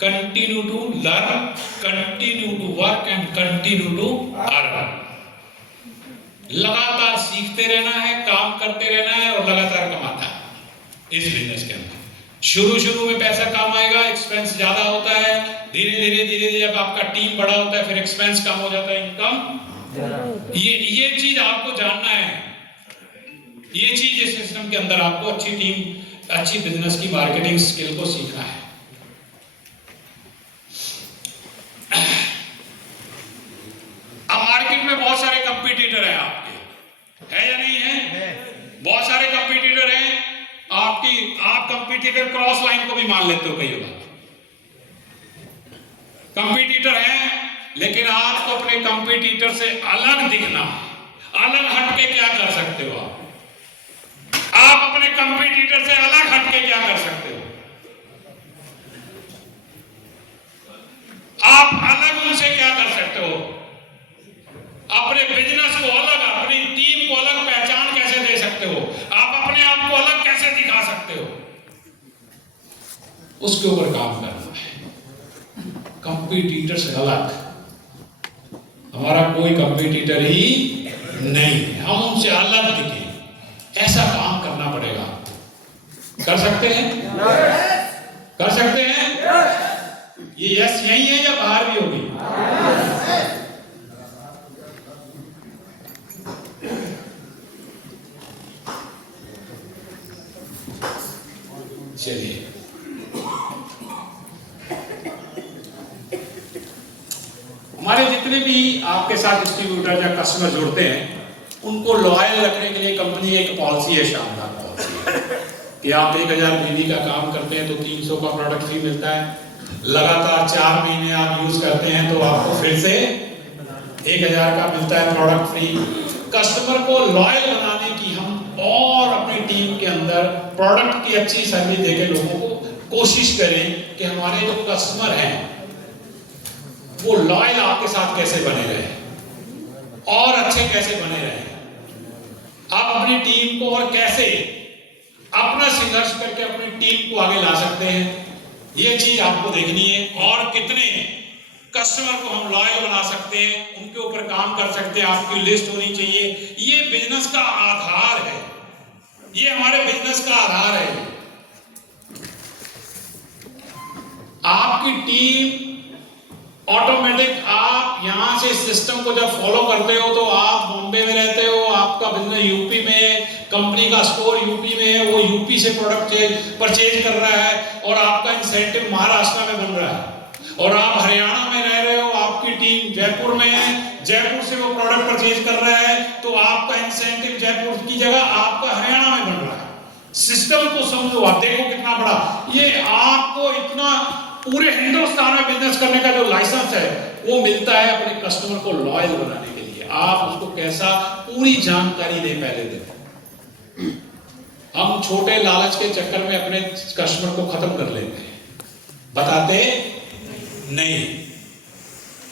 Continue to learn, continue to work and continue to earn. लगातार सीखते रहना है, काम करते रहना है और लगातार कमाना है इस बिजनेस के अंदर। शुरू में पैसा कम आएगा, एक्सपेंस ज्यादा होता है, धीरे धीरे जब आपका टीम बड़ा होता है फिर एक्सपेंस कम हो जाता है, इनकम। ये चीज आपको जानना है, ये चीज इस सिस्टम के अंदर आपको अच्छी टीम, अच्छी बिजनेस की मार्केटिंग स्किल को सीखना है। अब मार्केट में बहुत सारे कंपटीटर हैं आपके, है या नहीं है? बहुत सारे कंपटीटर हैं आप कंपटीटर क्रॉस लाइन को भी मान लेते हो कई बार। कंपटीटर हैं, लेकिन आपको अपने कंपटीटर से अलग दिखना, अलग हटके क्या कर सकते हो? आप अपने कंपटीटर से अलग हटके क्या कर सकते हो? आप अलग उनसे क्या कर सकते हो? अपने बिजनेस को अलग, अपनी टीम को अलग पहचान कैसे दे सकते हो? आप अपने आप को अलग कैसे दिखा सकते हो? उसके ऊपर काम करना है। कंपटीटर से अलग हमारा कोई कंपटीटर ही नहीं है, हम उनसे अलग दिखे, ऐसा काम करना पड़ेगा। कर सकते हैं? कर सकते हैं? ये यस यही है या बाहर भी होगी? चलिए, हमारे जितने भी आपके साथ डिस्ट्रीब्यूटर या कस्टमर जुड़ते हैं उनको लॉयल रखने के लिए कंपनी एक पॉलिसी है, शानदार पॉलिसी है कि आप 1000 बीबी का काम करते हैं तो 300 का प्रोडक्ट फ्री मिलता है। लगातार 4 महीने आप यूज करते हैं तो आपको फिर से 1000 का मिलता है प्रोडक्ट फ्री। कस्टमर को लॉयल बनाने की हम और अपनी टीम के अंदर प्रोडक्ट की अच्छी सर्विस देकर लोगों को कोशिश करें कि हमारे जो कस्टमर हैं वो लॉयल आपके साथ कैसे बने रहे और अच्छे कैसे बने रहे। आप अपनी टीम को और कैसे अपना संघर्ष करके अपनी टीम को आगे ला सकते हैं, ये चीज आपको देखनी है। और कितने कस्टमर को हम लॉयल बना सकते हैं, उनके ऊपर काम कर सकते हैं, आपकी लिस्ट होनी चाहिए। ये बिजनेस का आधार है, ये हमारे बिजनेस का आधार है। आपकी टीम ऑटोमेटिक, आप यहां से सिस्टम को जब फॉलो करते हो तो आप बॉम्बे में रहते हो, आपका बिजनेस यूपी में, कंपनी का स्टोर यूपी में है, वो यूपी से प्रोडक्ट परचेज कर रहा है और आपका इंसेंटिव महाराष्ट्र में बन रहा है। और आप हरियाणा में रह रहे हो, आपकी टीम जयपुर में है, जयपुर से वो प्रोडक्ट परचेज कर रहा है तो आपका इंसेंटिव जयपुर की जगह आपका हरियाणा में बन रहा है। सिस्टम को समझो, आप देखो कितना बड़ा ये आपको इतना पूरे हिंदुस्तान में बिजनेस करने का जो लाइसेंस है वो मिलता है अपने कस्टमर को लॉयल बनाने के लिए। आप उसको कैसा पूरी जानकारी दें पहले दिन। हम छोटे लालच के चक्कर में अपने कस्टमर को खत्म कर लेते हैं, बताते नहीं।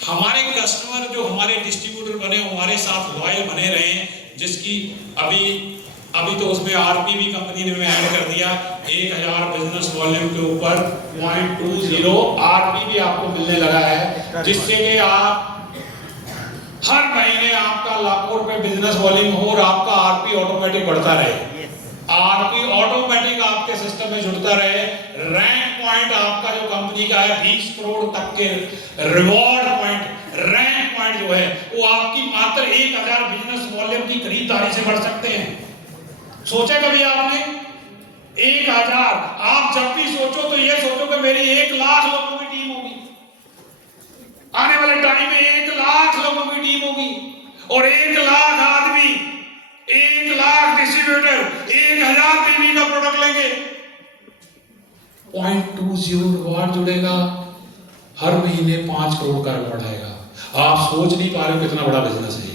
हमारे कस्टमर जो हमारे डिस्ट्रीब्यूटर बने हमारे साथ लॉयल बने रहे, जिसकी अभी तो उसमें आरपी भी कंपनी ने ऐड कर दिया। 1000 बिजनेस वॉल्यूम के ऊपर 0.20 आरपी भी आपको मिलने लगा है, जिससे कि आप हर महीने आपका लाखों रुपए बिजनेस वॉल्यूम हो और आपका आरपी ऑटोमेटिक बढ़ता रहे। आरपी ऑटोमेटिक आपके सिस्टम में जुड़ता रहे। रैंक पॉइंट आपका जो कंपनी का है 20 करोड़ तक के रिवॉर्ड पॉइंट, रैंक पॉइंट जो जो है वो आपकी मात्र 1000 बिजनेस वॉल्यूम की खरीदारी से बढ़ सकते हैं। सोचा कभी आपने? 1000। आप जब भी सोचो तो ये सोचो कि मेरी 1 लाख लोगों की टीम होगी, आने वाले टाइम में 1 लाख लोगों की टीम होगी, और 1 लाख आदमी, 1 लाख डिस्ट्रीब्यूटर 1000 पीवी का प्रोडक्ट लेंगे। 0.20 रिवॉर्ड जुड़ेगा, हर महीने 5 करोड़ का रिवॉर्ड आएगा। आप सोच नहीं पा रहे हो कितना बड़ा बिजनेस है।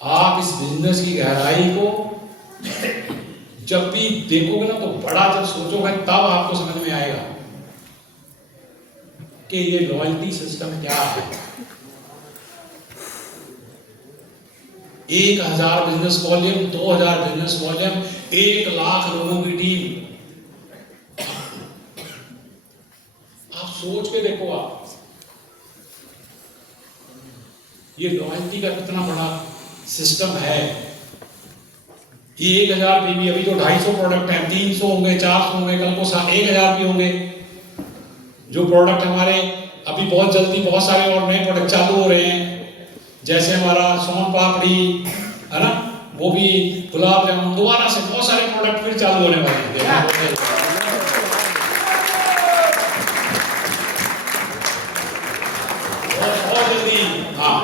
आप इस बिजनेस की गहराई को जब भी देखोगे ना, तो बड़ा जब सोचोगे तब आपको समझ में आएगा कि ये लॉयल्टी सिस्टम क्या है। 1000 business volume, 2000 business volume, 1 lakh लोगों की टीम। आप सोच के देखो, आप ये लॉयल्टी का कितना बड़ा सिस्टम है। ये 1000 पीवी, अभी तो 250 प्रोडक्ट हैं, 300 होंगे, 400 होंगे, कल को 1000 भी होंगे। जो प्रोडक्ट हमारे अभी बहुत जल्दी बहुत सारे और नए प्रोडक्ट चालू हो रहे हैं, जैसे हमारा सोन पापड़ी है ना, वो भी गुलाब जामुन, दोबारा से बहुत सारे प्रोडक्ट फिर चालू होने वाले हैं। बहुत जल्दी, हाँ,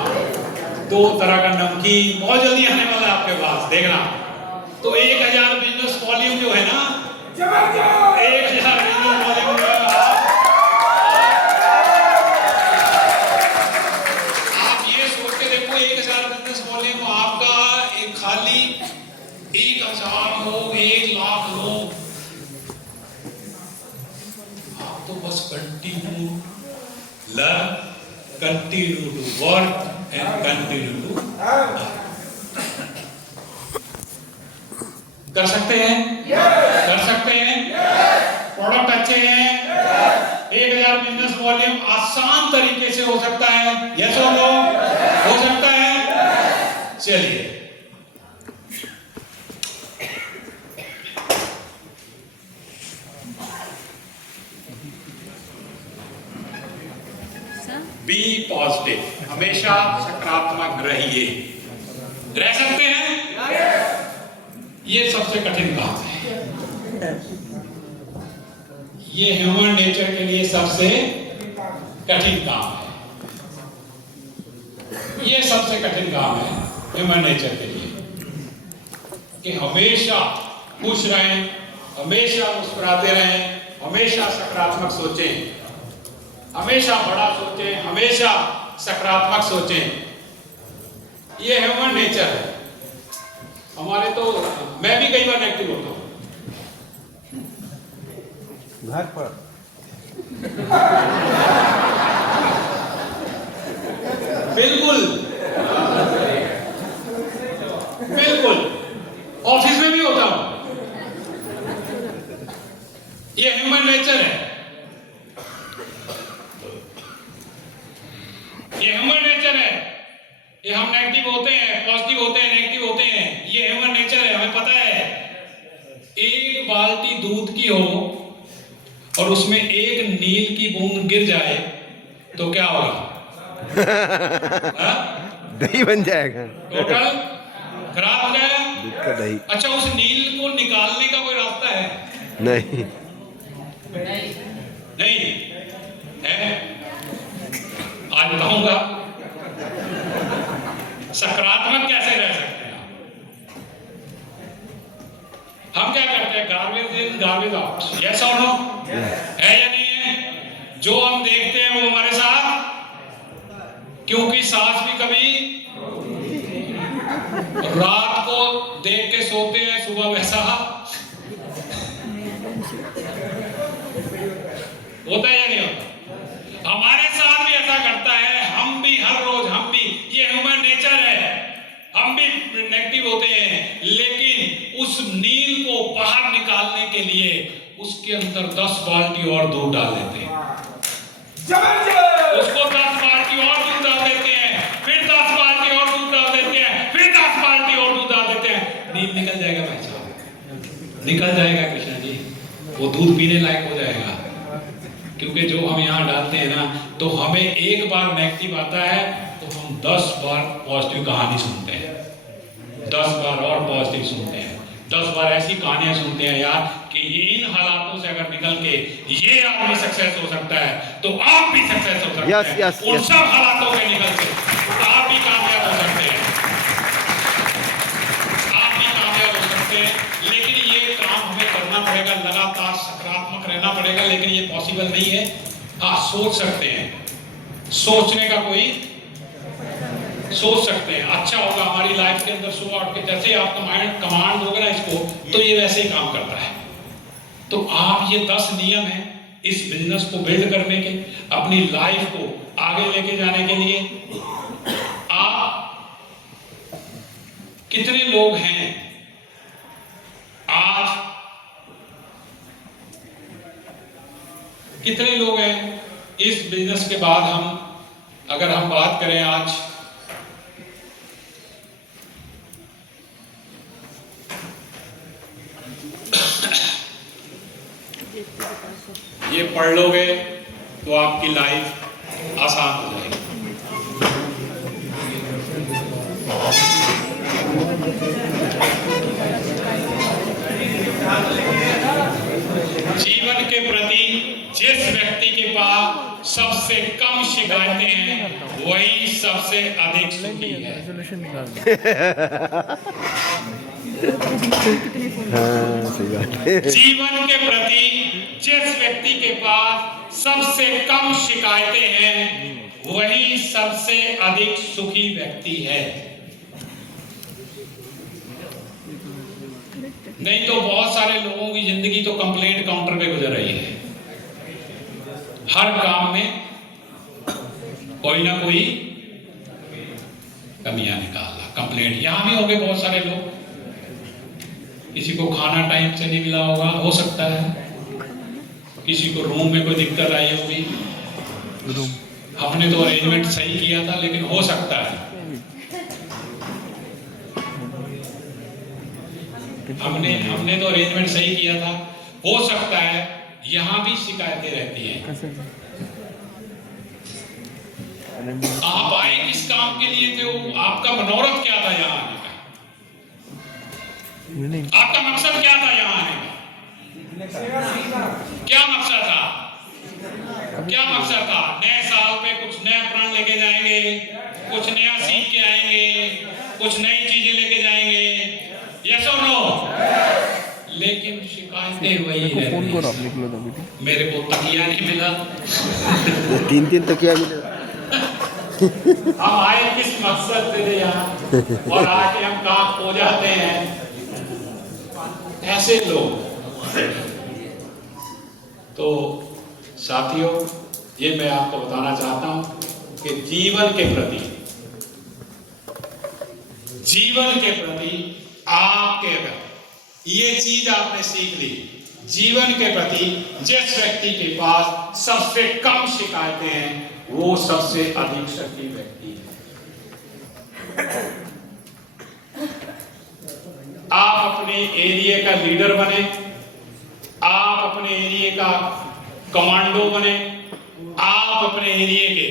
2 तरह का नमकीन बहुत जल्दी आने वाला है आपके पास, देखना। तो 1000 बिजनेस वॉल्यूम जो है ना, 1000 बिजनेस वॉल्यूम आप ये सोच के देखो, 1000 बिजनेस वॉल्यूम आपका एक खाली 1000 लोग, 1 लाख लोग, आप तो बस continue learn, continue to work and continue to कर सकते हैं, कर सकते हैं। प्रोडक्ट अच्छे हैं, 1000 बिजनेस वॉल्यूम आसान तरीके से हो सकता है, यस और नो? हो सकता है। चलिए, बी पॉजिटिव, हमेशा सकारात्मक रहिए। रह सकते हैं? ये सबसे कठिन काम है। ये ह्यूमन नेचर के लिए सबसे कठिन काम है। ये सबसे कठिन काम है ह्यूमन नेचर के लिए, कि हमेशा खुश रहें, हमेशा मुस्कुराते रहें, हमेशा सकारात्मक सोचें, हमेशा बड़ा सोचें, हमेशा सकारात्मक सोचें। ये ह्यूमन नेचर है हमारे। तो मैं भी कई बार नेगेटिव होता हूं घर पर। बिल्कुल बिल्कुल, ऑफिस में भी होता हूं। ये ह्यूमन नेचर है, ये ह्यूमन नेचर है। ये हम नेगेटिव होते हैं, पॉजिटिव होते हैं, नेगेटिव होते हैं, ये ह्यूमन नेचर है, हमें पता है। एक बाल्टी दूध की हो और उसमें एक नील की बूंद गिर जाए तो क्या होगा? दही बन जाएगा, टोटल खराब हो जाएगा। दूध का दही। अच्छा, उस नील को निकालने का कोई रास्ता है? नहीं, नहीं है। आज बताऊंगा सकारात्मक कैसे रह सकते हैं। हम क्या करते हैं? Garbage in garbage out, yes और नो? है या नहीं है? जो हम देखते हैं वो हमारे साथ, क्योंकि सांस भी कभी रात को देख के सोते हैं, सुबह वैसा होता है या नहीं होता? हमारे साथ भी ऐसा करता है। हम भी हर रोज, हम भी, ये ह्यूमन नेचर है, हम भी नेगेटिव होते हैं, लेकिन उस नील को बाहर निकालने के लिए उसके अंदर 10 बाल्टी और दूध डाल देते हैं। उसको 10 बाल्टी और दूध डाल देते हैं, फिर 10 बाल्टी और दूध डाल देते हैं, फिर 10 बाल्टी और दूध डाल देते हैं। नील निकल जाएगा भाई साहब, निकल जाएगा कृष्णा जी, वो दूध पीने लायक हो जाएगा। क्योंकि जो हम यहाँ डालते हैं ना, तो हमें एक बार नेगेटिव आता है तो हम 10 बार पॉजिटिव कहानी सुनते हैं, 10 बार और पॉजिटिव सुनते हैं, 10 बार ऐसी कहानियां सुनते हैं यार कि ये इन हालातों से अगर निकल के ये आदमी सक्सेस हो सकता है तो आप भी सक्सेस हो सकते Yes, हैं। yes, उन yes. सब हालातों से निकल के आप भी कामयाब हो सकते हैं, आप भी कामयाब हो सकते हैं। लेकिन ये काम हमें करना पड़ेगा, लगातार सकारात्मक रहना पड़ेगा, लेकिन ये पॉसिबल नहीं है। हाँ, सोच सकते हैं, सोचने का कोई सोच सकते हैं अच्छा होगा हमारी लाइफ के अंदर, सुबह उठ के जैसे आप कमांड दोगे ना इसको, तो ये वैसे ही काम करता है। तो आप ये 10 नियम हैं इस बिजनेस को बिल्ड करने के, अपनी लाइफ को आगे लेके जाने के लिए। आप कितने लोग हैं आज, कितने लोग हैं इस बिजनेस के बाद, हम अगर हम बात करें आज, ये पढ़ लोगे तो आपकी लाइफ आसान हो जाएगी। जीवन के प्रति जिस व्यक्ति के पास सबसे कम शिकायतें हैं वही सबसे अधिक सुखी है। हाँ सही बात है। जीवन के प्रति जिस व्यक्ति के पास सबसे कम शिकायतें हैं वही सबसे अधिक सुखी व्यक्ति है। नहीं तो बहुत सारे लोगों की जिंदगी तो कंप्लेंट काउंटर पे गुजर रही है, हर काम में कोई ना कोई कमियां निकालना, कंप्लेंट। यहां भी होंगे बहुत सारे लोग, किसी को खाना टाइम से नहीं मिला होगा, हो सकता है किसी को रूम में कोई दिक्कत आई होगी, हमने तो अरेंजमेंट सही किया था लेकिन हो सकता है हमने तो अरेंजमेंट सही किया था, हो सकता है यहां भी शिकायतें रहती हैं। आप आए किस काम के लिए थे, वो आपका मनोरथ क्या था यहाँ आने का, आपका मकसद क्या था यहाँ आने का, क्या मकसद था, क्या मकसद था? नए साल पे कुछ नया प्रण लेके जाएंगे, कुछ नया सीख के आएंगे, कुछ नई चीजें लेके जाएंगे, यस और नो? लेकिन शिकायतें वही रहती। मेरे को तकिया नहीं मिला, 3 तकिया मिले। हम आए किस मकसद से थे यहाँ और आके हम कहाँ खो जाते हैं। ऐसे लोग तो साथियों, ये मैं आपको बताना चाहता हूं कि जीवन के प्रति आपके, अगर ये चीज आपने सीख ली, जीवन के प्रति जिस व्यक्ति के पास सबसे कम शिकायतें हैं वो सबसे अधिक शक्ति व्यक्ति है। आप अपने एरिया का लीडर बने, आप अपने एरिया का कमांडो बने, आप अपने एरिया के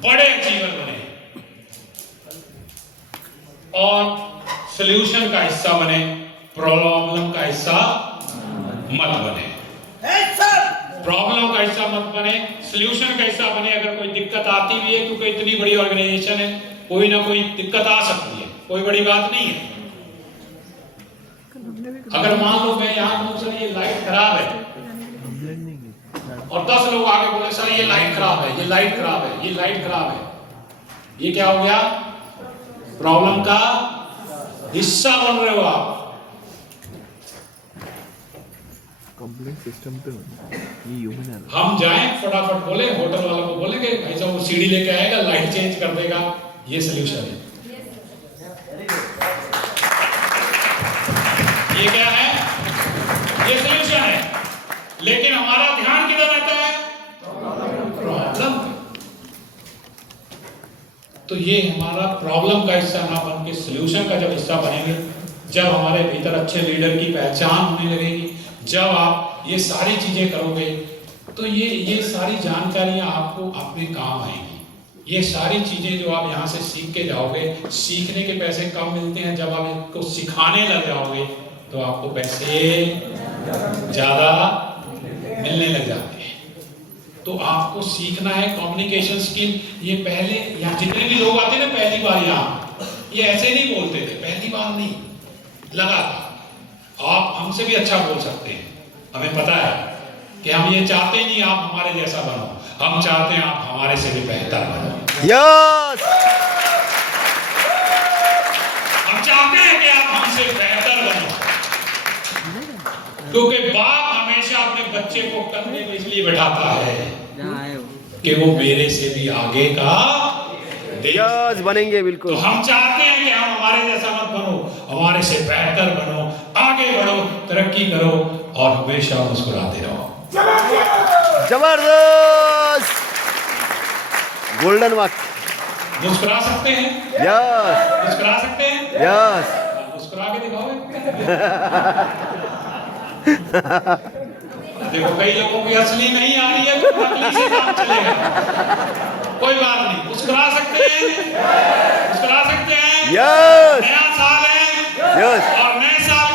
बड़े अचीवर बने और सॉल्यूशन का हिस्सा बने, प्रॉब्लम का हिस्सा मत बने। प्रॉब्लम का हिस्सा मत बने, सॉल्यूशन का हिस्सा बने। अगर कोई दिक्कत आती भी है, क्योंकि इतनी बड़ी ऑर्गेनाइजेशन है, कोई ना कोई दिक्कत आ सकती है, कोई बड़ी बात नहीं है। अगर मान लो मैं यहाँ हूँ, सर ये लाइट खराब है, और 10 लोग आगे बोले सर ये लाइट खराब है, ये लाइट खराब है, ये लाइट खराब है, ये क्या हो गया? प्रॉब्लम का हिस्सा बन रहे हो आप। कंप्लेंट सिस्टम पे ये ह्यूमन है। हम जाएं फटाफट बोले, होटल वालों को बोलेंगे भाई साहब वो सीढ़ी लेके आएगा, लाइट चेंज कर देगा, ये सॉल्यूशन है। ये क्या है? ये सॉल्यूशन है। लेकिन हमारा ध्यान किधर रहता है? प्रॉब्लम। तो ये हमारा प्रॉब्लम का हिस्सा ना बन के सॉल्यूशन का जब हिस्सा बनेंगे, जब हमारे भीतर अच्छे लीडर की पहचान होने लगेगी, जब आप ये सारी चीजें करोगे तो ये सारी जानकारियां आपको अपने काम आएंगी। ये सारी चीजें जो आप यहाँ से सीख के जाओगे, सीखने के पैसे कम मिलते हैं, जब आप इसको सिखाने लग जाओगे तो आपको पैसे ज्यादा मिलने लग जाते हैं। तो आपको सीखना है कम्युनिकेशन स्किल। ये पहले यहाँ जितने भी लोग आते हैं ना पहली बार यहाँ, ये ऐसे नहीं बोलते थे, पहली बार नहीं, लगातार आप हमसे भी अच्छा बोल सकते हैं। हमें पता है कि हम ये चाहते नहीं आप हमारे जैसा बनो, हम चाहते हैं आप हमारे से भी बेहतर बनो। यस हम चाहते हैं कि आप हमसे बेहतर बनो, क्योंकि बाप हमेशा अपने बच्चे को कंधे में इसलिए बैठाता है कि वो मेरे से भी आगे का देख। यस बनेंगे तो बिल्कुल। हम चाहते हैं कि हम हमारे जैसा मत बनो, हमारे से बेहतर बनो, आगे बढ़ो, तरक्की करो और हमेशा मुस्कुराते रहो। जबरदस्त गोल्डन वक्त। मुस्कुरा सकते हैं? यस मुस्कुरा सकते हैं? यस मुस्कुरा के दिखाओ। देखो कई लोगों की असली नहीं आ रही है तो नकली से काम चलेगा। कोई बात नहीं, मुस्कुरा सकते हैं, मुस्कुरा सकते हैं। यस नया साल है यस और नए साल